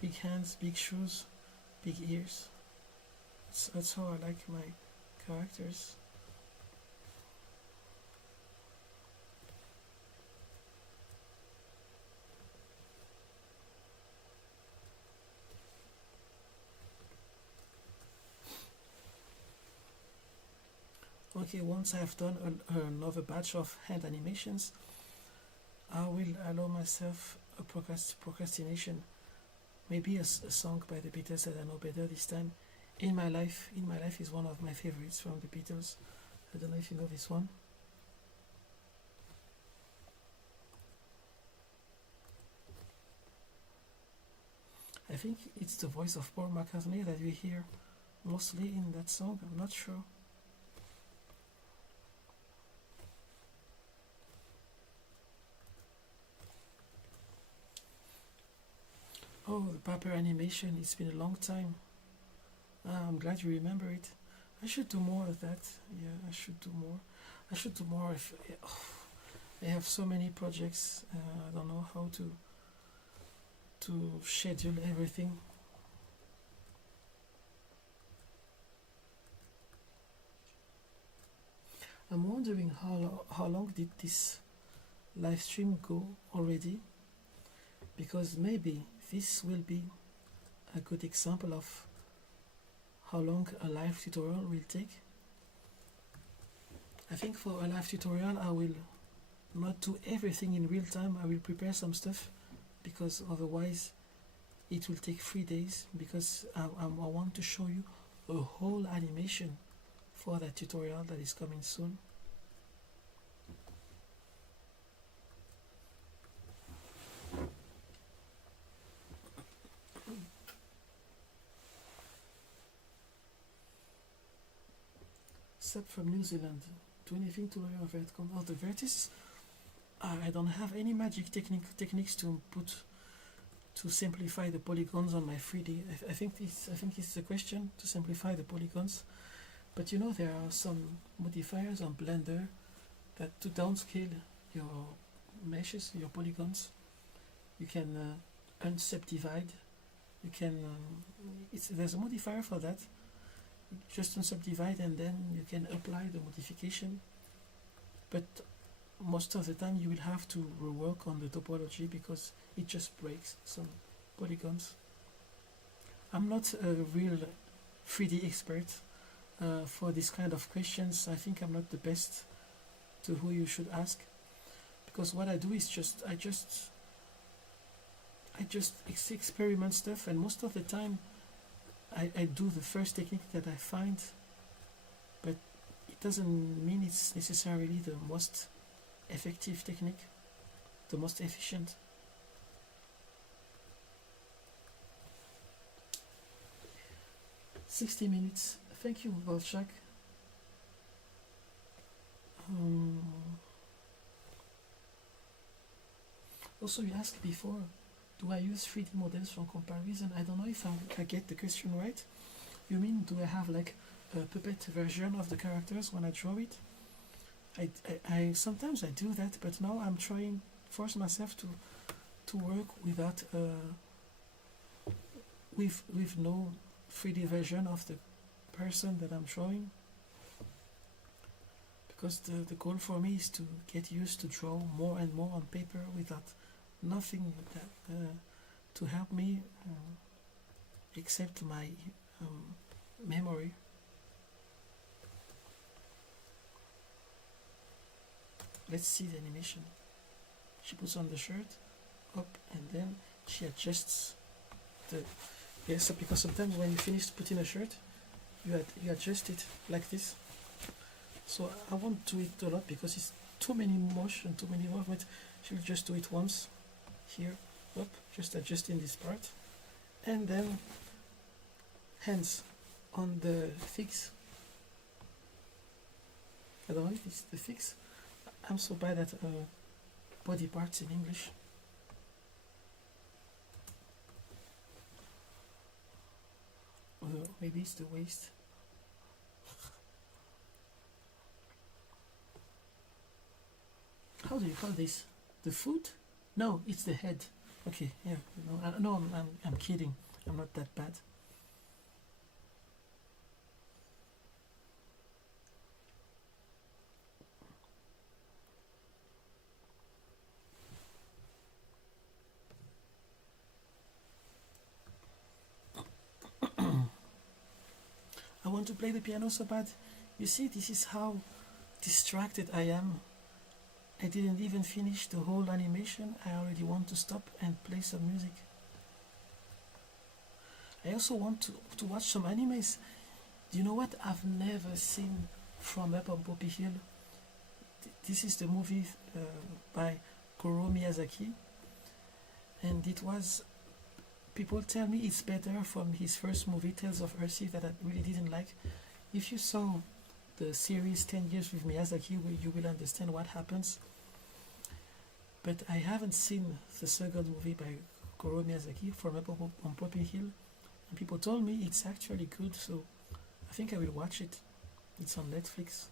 big hands, big shoes, big ears. That's how I like my characters. Okay, once I have done another batch of hand animations, I will allow myself a procrastination. Maybe a song by the Beatles that I know better this time. In My Life is one of my favorites from the Beatles. I don't know if you know this one. I think it's the voice of Paul McCartney that we hear mostly in that song. I'm not sure. Oh, the paper animation. It's been a long time. I'm glad you remember it. I should do more of that. Yeah, I should do more. I should do more. I have so many projects. I don't know how to schedule everything. I'm wondering how long did this live stream go already, because maybe this will be a good example of how long a live tutorial will take. I think for a live tutorial I will not do everything in real time. I will prepare some stuff, because otherwise it will take 3 days, because I want to show you a whole animation for that tutorial that is coming soon. Sub from New Zealand. Do anything to lower the vertices? I don't have any magic techniques to put to simplify the polygons on my 3D. I think it's a question to simplify the polygons. But you know, there are some modifiers on Blender that to downscale your meshes, your polygons. You can unsubdivide. You can there's a modifier for that. Just unsubdivide and then you can apply the modification. But most of the time you will have to rework on the topology, because it just breaks some polygons. I'm not a real 3D expert for this kind of questions. I think I'm not the best to who you should ask, because what I do is I just experiment stuff, and most of the time I do the first technique that I find, but it doesn't mean it's necessarily the most effective technique, the most efficient. "60 minutes. Thank you, Volchak. Also, you asked before, do I use 3D models for comparison? I don't know if I get the question right. You mean, do I have like a puppet version of the characters when I draw it? I sometimes I do that, but now I'm trying force myself to work without with no 3D version of the person that I'm drawing, because the goal for me is to get used to draw more and more on paper without nothing that, to help me except my memory. Let's see the animation. She puts on the shirt up and then she adjusts the so because sometimes when you finish putting a shirt, you adjust it like this. So I won't do it a lot because it's too many motion, too many movement. She'll just do it once here, up, just adjusting this part, and then hands on the fix. I don't know if it's the fix. I'm so bad at body parts in English. Maybe it's the waist. How do you call this? The foot? No, it's the head. Okay, yeah. No, I'm kidding. I'm not that bad. I want to play the piano so bad. You see, this is how distracted I am. I didn't even finish the whole animation. I already want to stop and play some music. I also want to watch some animes. Do you know what I've never seen from Up on Poppy Hill? This is the movie by Goro Miyazaki, and it was, people tell me it's better from his first movie, Tales of Earthsea, that I really didn't like. If you saw the series 10 Years with Miyazaki, you will understand what happens. But I haven't seen the second movie by Goro Miyazaki, From Up on Poppy Hill, and people told me it's actually good, so I think I will watch it. It's on Netflix.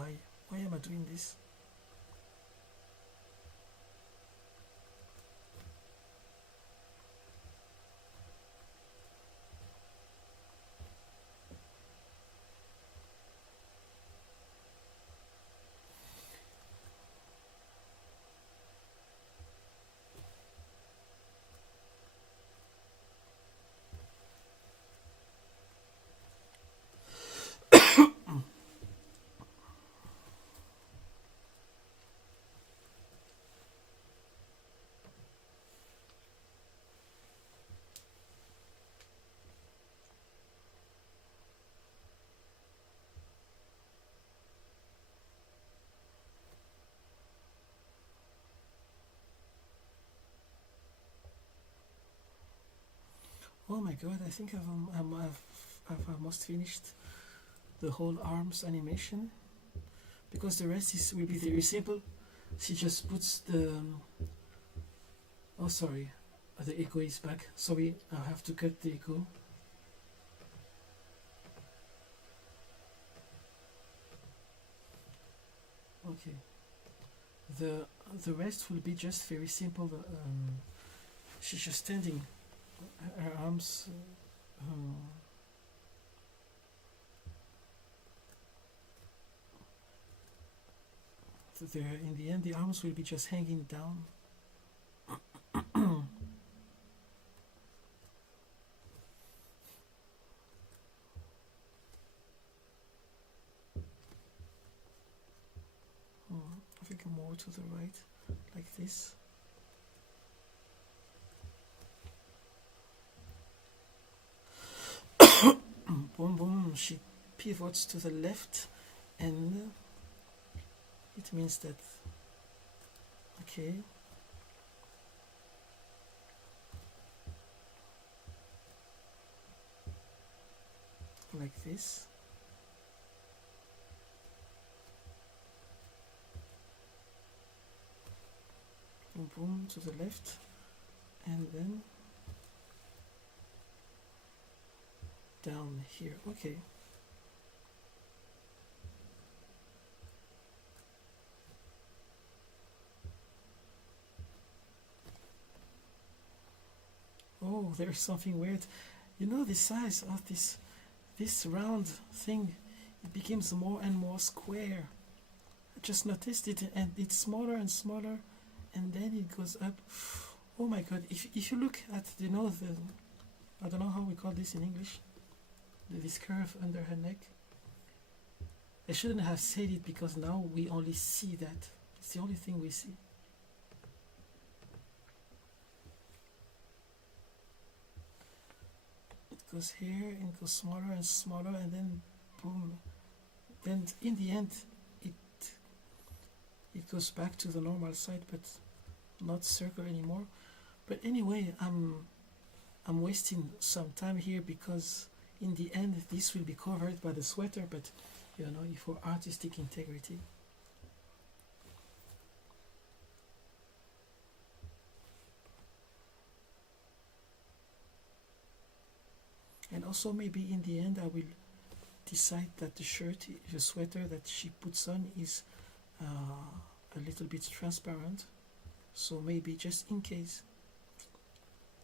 Why am I doing this? Oh my god, I think I've almost finished the whole arms animation, because the rest will be very simple. She just puts the oh sorry, the echo is back. Sorry, I have to cut the echo. Okay, the rest will be just very simple. She's just standing, her arms. There, in the end, the arms will be just hanging down. I think more to the right, like this. Boom, boom. She pivots to the left, and it means that, okay, like this. Boom, boom, to the left, and then down here. Okay. Oh, there's something weird. You know, the size of this round thing, it becomes more and more square. I just noticed it, and it's smaller and smaller, and then it goes up. Oh my god! If you look at the I don't know how we call this in English. This curve under her neck. I shouldn't have said it, because now we only see that. It's the only thing we see. It goes here and goes smaller and smaller, and then boom. Then in the end, it goes back to the normal side, but not circle anymore. But anyway, I'm wasting some time here, because in the end this will be covered by the sweater, but you know, for artistic integrity. And also maybe in the end I will decide that the sweater that she puts on is a little bit transparent, so maybe just in case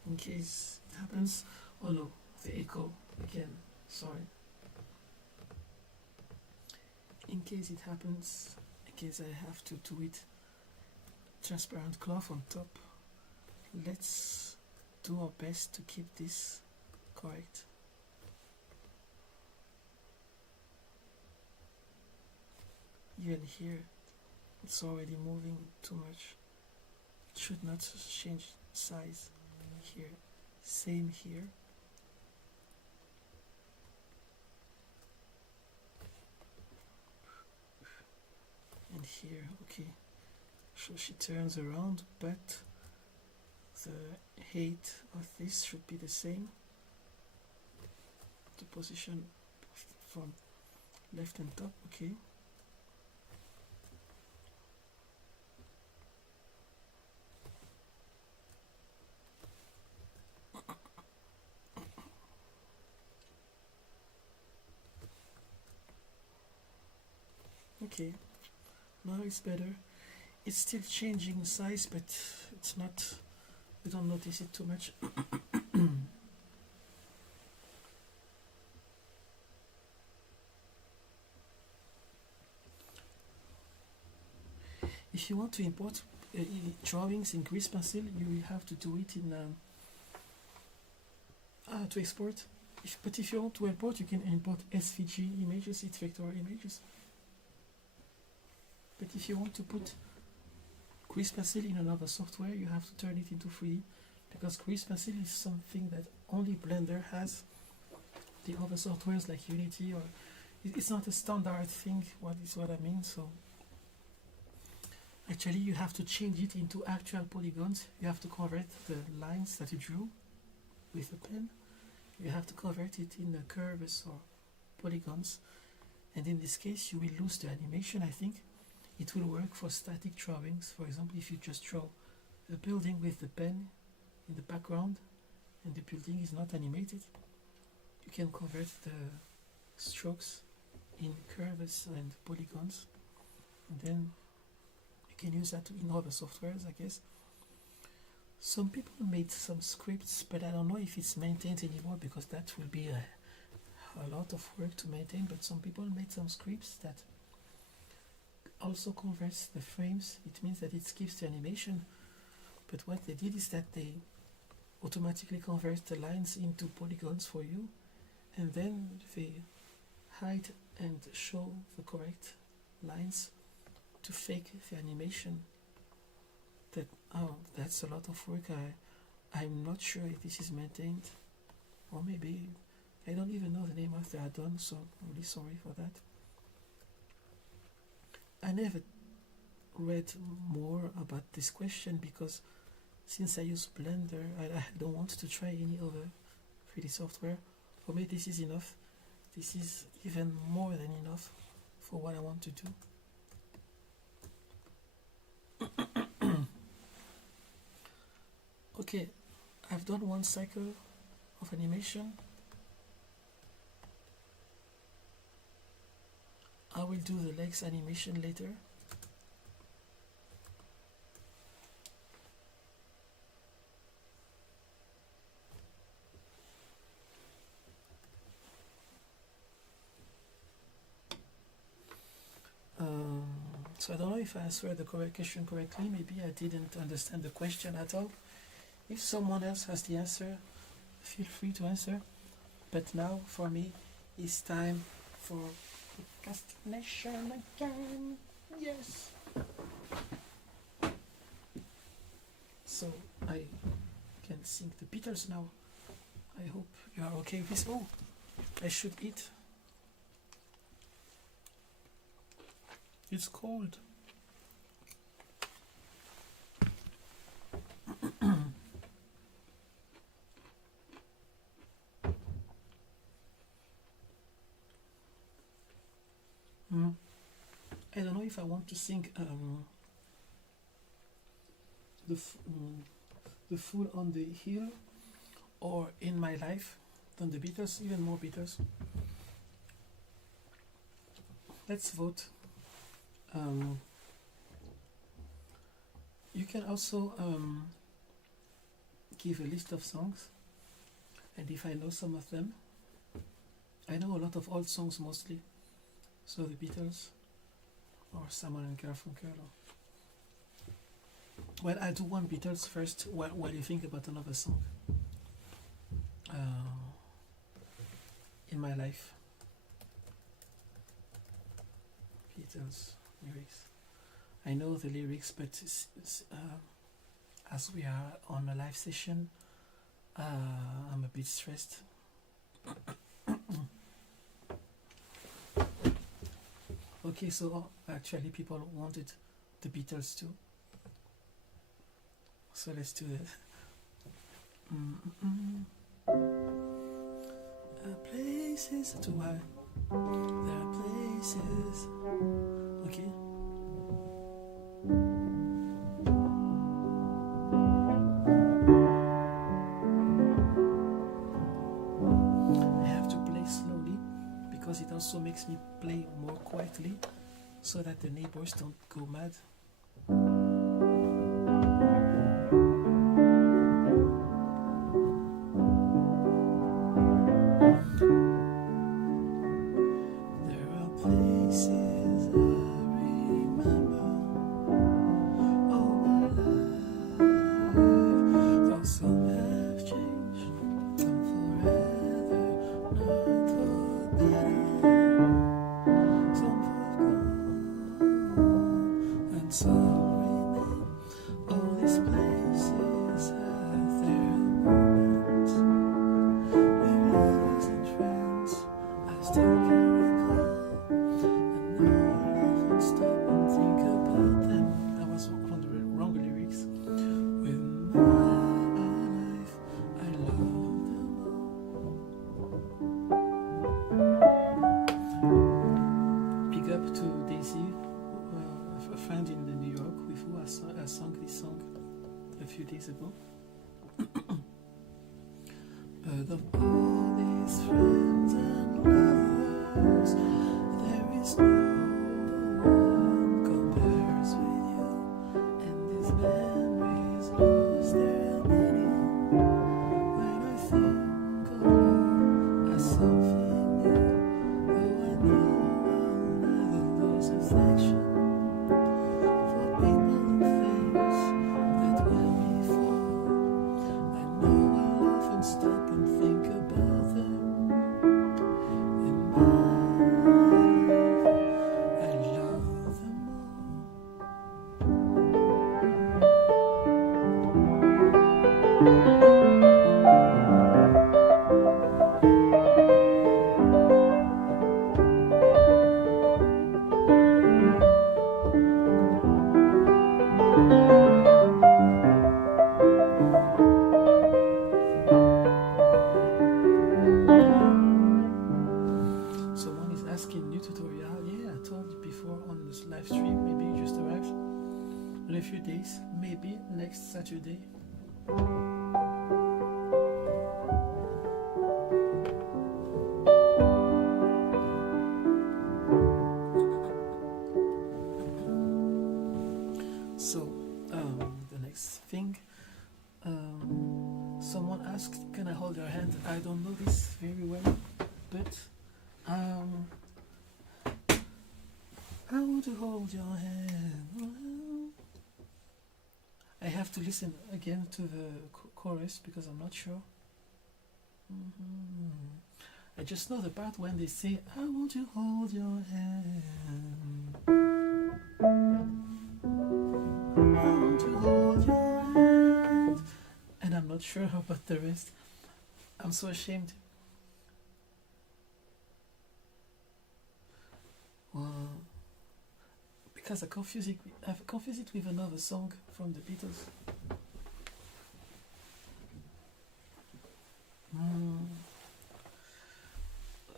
it happens. Oh no, the echo again, sorry. In case it happens, in case I have to do it transparent cloth on top, let's do our best to keep this correct. Even here, it's already moving too much. It should not change size. Here, same here. And here, okay. So she turns around, but the height of this should be the same. The position from left and top, okay. Okay, now it's better. It's still changing size, but it's not, you don't notice it too much. If you want to import drawings in Grease Pencil, you will have to do it in to export. But if you want to import, you can import SVG images, it's vector images. But if you want to put Grease Pencil in another software, you have to turn it into 3D, because Grease Pencil is something that only Blender has. The other softwares like Unity, or it's not a standard thing. What I mean? So actually, you have to change it into actual polygons. You have to convert the lines that you drew with a pen. You have to convert it in curves or polygons, and in this case, you will lose the animation. I think it will work for static drawings. For example, if you just draw a building with the pen in the background and the building is not animated, you can convert the strokes in curves and polygons, and then you can use that in other softwares, I guess. Some people made some scripts, but I don't know if it's maintained anymore, because that will be a lot of work to maintain. But some people made some scripts that also converts the frames. It means that it skips the animation, but what they did is that they automatically convert the lines into polygons for you, and then they hide and show the correct lines to fake the animation. That's a lot of work. I'm not sure if this is maintained, or maybe I don't even know the name of the add-on, so I'm really sorry for that. I never read more about this question, because since I use Blender, I don't want to try any other 3D software. For me, this is enough. This is even more than enough for what I want to do. Okay, I've done one cycle of animation. I will do the legs animation later. So I don't know if I answered the question correctly. Maybe I didn't understand the question at all. If someone else has the answer, feel free to answer. But now, for me, it's time for procrastination again. Yes. So I can sing the Beatles now. I hope you are okay with this. Oh, I should eat. It's cold. I don't know if I want to sing the Fool on the Hill or In My Life than the Beatles, even more Beatles. Let's vote. You can also give a list of songs, and if I know some of them, I know a lot of old songs mostly, so the Beatles or Simon and Garfunkel. Well, I'll do one Beatles first while you think about another song. In My Life. Beatles lyrics. I know the lyrics, but as we are on a live session, I'm a bit stressed. Okay, so actually people wanted the Beatles too. So let's do that. Places too high. There are places. Okay. I have to play slowly because it also makes me play more quietly. so that the neighbors don't go mad. There are places I remember all my life, though some have changed, some forever, not for better, some have gone, and some remain. All these places have their moments, with lovers and friends I still can recall, and now I often stop and think about them. That was one of the wrong lyrics. With my life, I love them all. Big up to Daisy, a friend in New York with who I sang this song a few days ago. But of all these friends and lovers, there is no one compares with you, and these memories lose their meaning when I think of love as something new. Though I know I'll never lose affection for people and things that went before. I know I'll often stop and think about them. In my life, I love them Someone is asking new tutorial. Yeah, I told you before on this live stream. Maybe you just arrived in a few days. Maybe next Saturday. So, the next thing. Someone asked, "Can I hold your hand?" I don't know this very well, but I want to hold your hand. I have to listen again to the chorus because I'm not sure. I just know the part when they say, "I want to hold your hand. I want to hold your hand." And I'm not sure about the rest. I'm so ashamed. Well, because I've confused it with another song from the Beatles.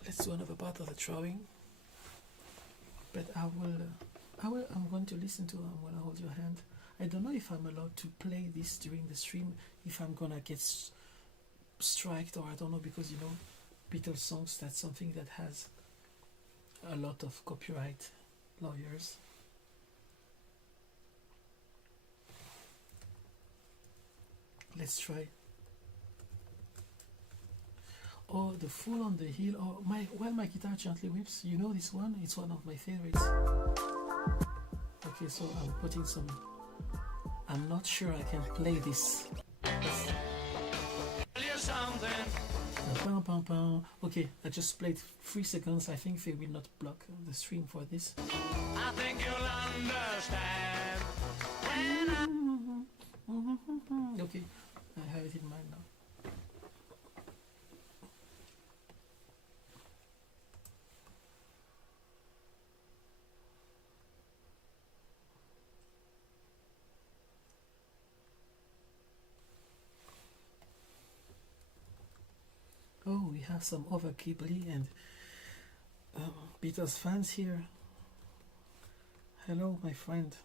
Let's do another part of the drawing. But I'm going to listen to "I'm Gonna Hold Your Hand." I don't know if I'm allowed to play this during the stream, if I'm gonna get striked, or I don't know, because Beatles songs, that's something that has a lot of copyright lawyers. Let's try. Oh, "The Fool on the Hill," or "While My Guitar Gently Weeps." You know this one? It's one of my favorites. Okay, so I'm putting some. I'm not sure I can play this. Okay, I just played 3 seconds. I think they will not block the stream for this. I think you'll understand. Okay, I have it in mind now. Oh, we have some other Ghibli and Beatles fans here. Hello, my friend.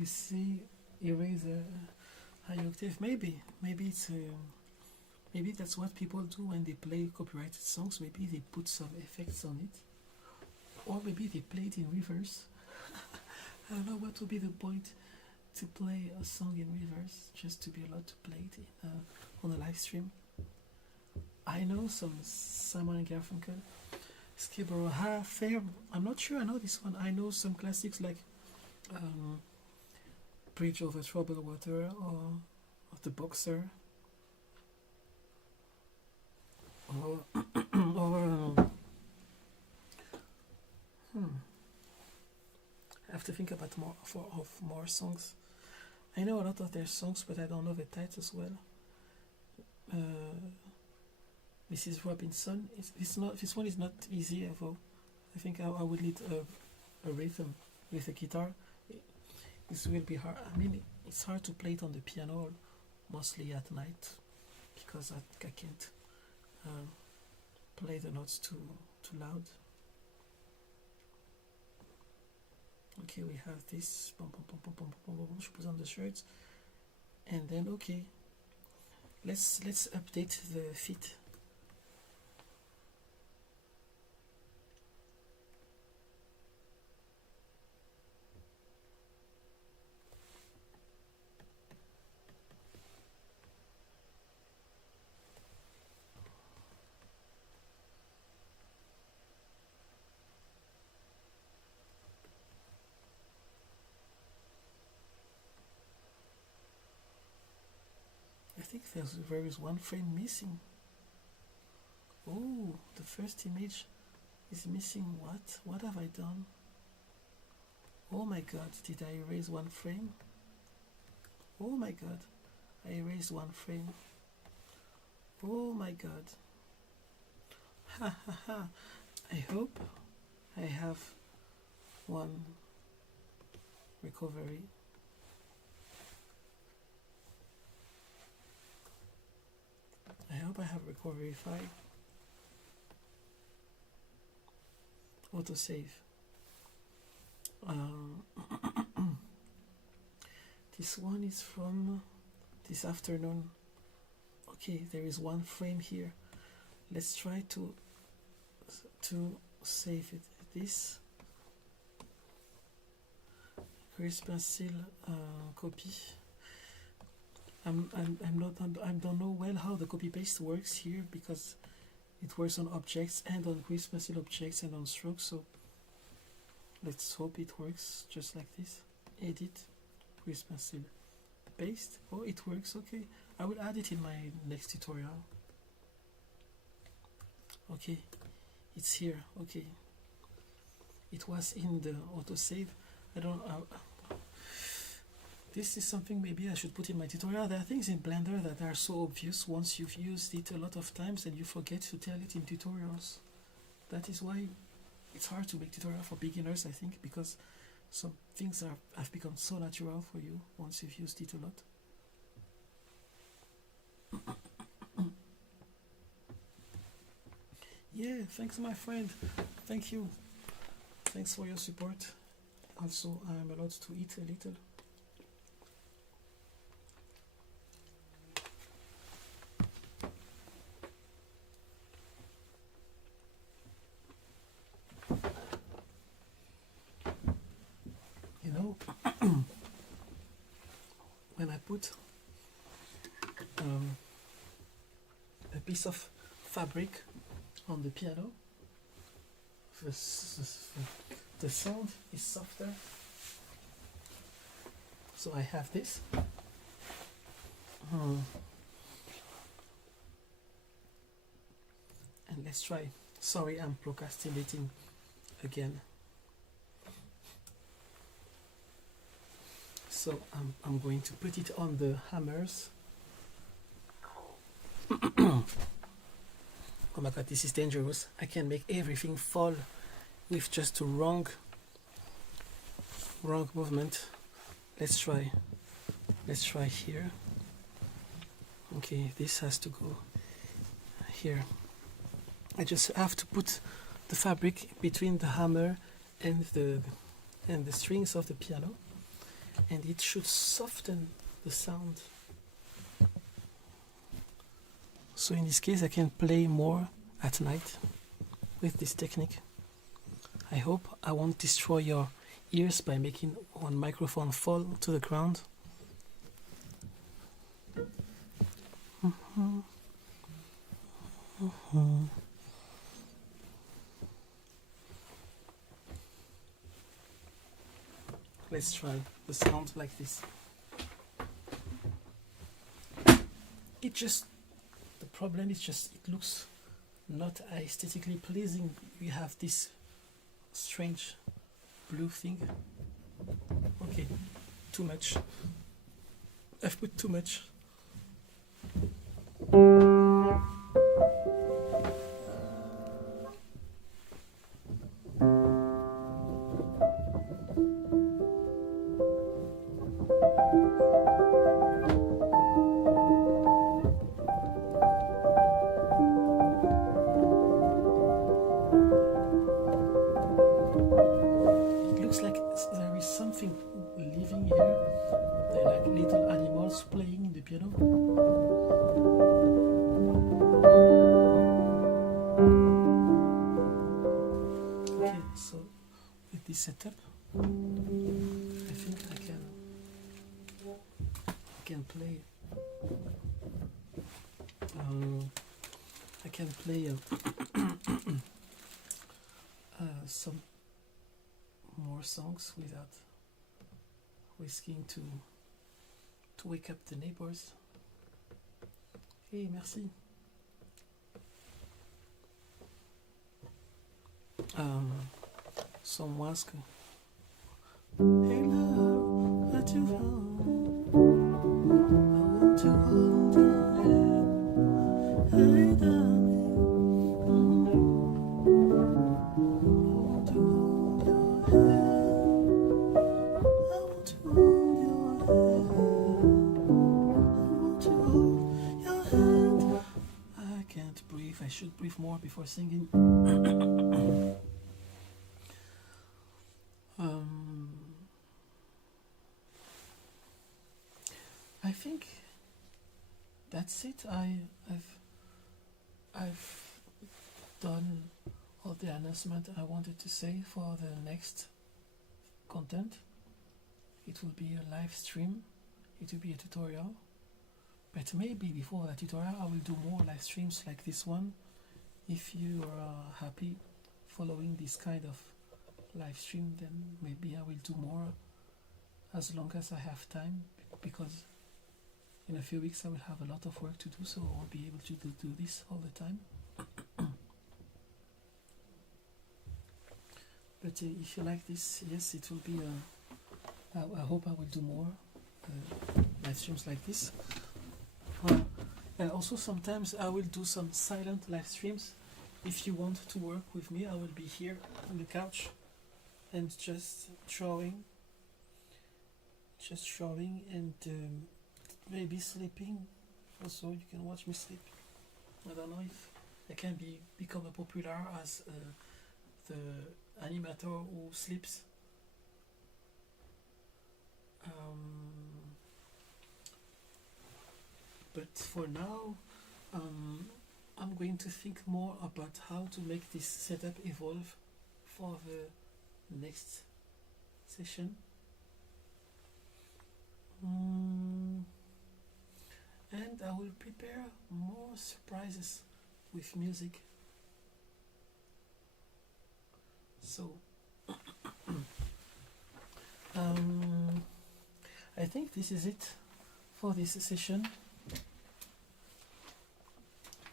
you see erase a high octave? Maybe it's maybe that's what people do when they play copyrighted songs. Maybe they put some effects on it, or maybe they play it in reverse. I don't know what would be the point to play a song in reverse, just to be allowed to play it on a live stream. I know some Simon and Garfunkel, Skid Row, Fair. I'm not sure I know this one. I know some classics like Bridge Over Troubled Water or The Boxer. Or, or I have to think about more songs. I know a lot of their songs, but I don't know the titles well. Mrs. Robinson. This one is not easy at all. I think I would need a rhythm with a guitar. This will be hard. I mean, it's hard to play it on the piano, mostly at night, because I can't play the notes too loud. Okay, we have this. She puts on the shirts, and then okay, let's update the feet. I think there is one frame missing. Oh, the first image is missing. What have I done? Oh my god, did I erase one frame? Oh my god, I erased one frame. Oh my god. Ha ha ha. I hope I have one recovery. I hope I have recovery file. Autosave. This one is from this afternoon. Okay, there is one frame here. Let's try to save it. This Chris Pencil copy. I don't know well how the copy paste works here, because it works on objects and on Chris Pencil objects and on strokes. So let's hope it works just like this. Edit, Chris Pencil, paste. Oh, it works. Okay, I will add it in my next tutorial. Okay, it's here. Okay, it was in the autosave. I don't. This is something maybe I should put in my tutorial. There are things in Blender that are so obvious once you've used it a lot of times and you forget to tell it in tutorials. That is why it's hard to make tutorial for beginners, I think, because some things have become so natural for you once you've used it a lot. Yeah, thanks my friend. Thank you. Thanks for your support. Also, I'm allowed to eat a little. When I put a piece of fabric on the piano, the sound is softer. So I have this. And let's try. Sorry, I'm procrastinating again. So I'm going to put it on the hammers. Oh my god, this is dangerous. I can make everything fall with just a wrong movement. Let's try here. Okay, this has to go here. I just have to put the fabric between the hammer and the strings of the piano. and it should soften the sound. So in this case I can play more at night with this technique. I hope I won't destroy your ears by making one microphone fall to the ground. Let's try the sound like this. The problem is just it looks not aesthetically pleasing. We have this strange blue thing. Okay, too much. I've put too much. Living here, they're like little animals playing the piano. Okay, so with this setup, I think I can play. I can play some more songs without risking to wake up the neighbors. Hey, merci. Some mask. Hey love, that you found. I want to hold your hand. Hey darling. I should breathe more before singing. I think that's it. I've done all the announcement I wanted to say for the next content. It will be a live stream. It will be a tutorial. But maybe before the tutorial I will do more live streams like this one. If you are happy following this kind of live stream, then maybe I will do more as long as I have time, because in a few weeks I will have a lot of work to do, so I won't be able to do this all the time. But if you like this, yes, it will be I hope I will do more live streams like this. And also sometimes I will do some silent live streams. If you want to work with me, I will be here on the couch and just drawing and maybe sleeping. Also, you can watch me sleep. I don't know if I can become a popular as the animator who sleeps. But for now, I'm going to think more about how to make this setup evolve for the next session. And I will prepare more surprises with music. So I think this is it for this session.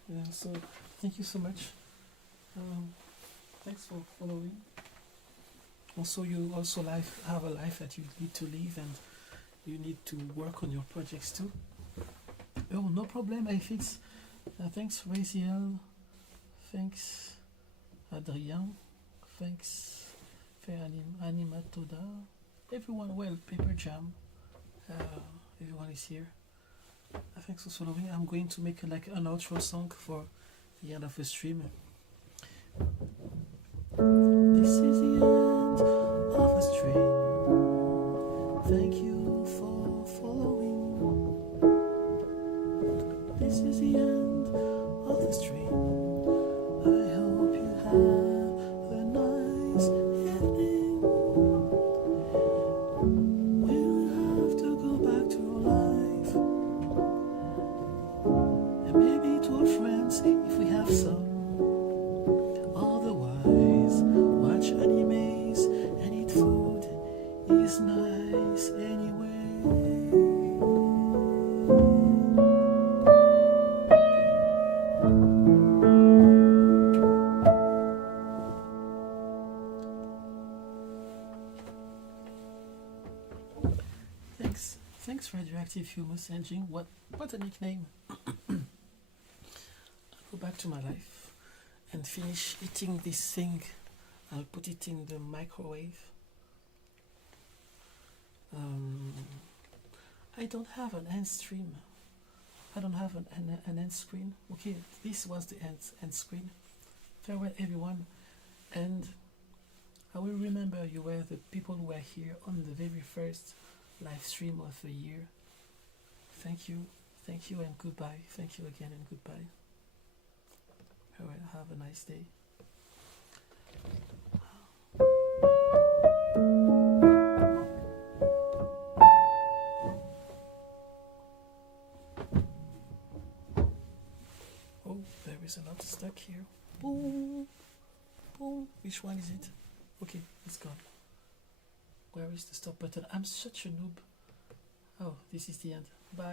Yeah, so thank you so much. Thanks for following. Also, you also have a life that you need to live, and you need to work on your projects too. Oh, no problem, I fix. Thanks, Raziel. Thanks, Adrien. Thanks, Fair Animatoda. Everyone, well, Paper Jam. Everyone is here. Thanks for following. I'm going to make like an outro song for the end of the stream. This is the end of a stream. Thank you. Thanks, Radioactive Humus Engine. What a nickname. I'll go back to my life and finish eating this thing. I'll put it in the microwave. I don't have an end stream. I don't have an end screen. Okay, this was the end screen. Farewell, everyone. And I will remember you were the people who were here on the very first live stream of the year. Thank you and goodbye. Thank you again and goodbye. Farewell, have a nice day. Oh, there is a lot stuck here. Boom, boom. Which one is it? Okay, it's gone. Where is the stop button? I'm such a noob. Oh, this is the end.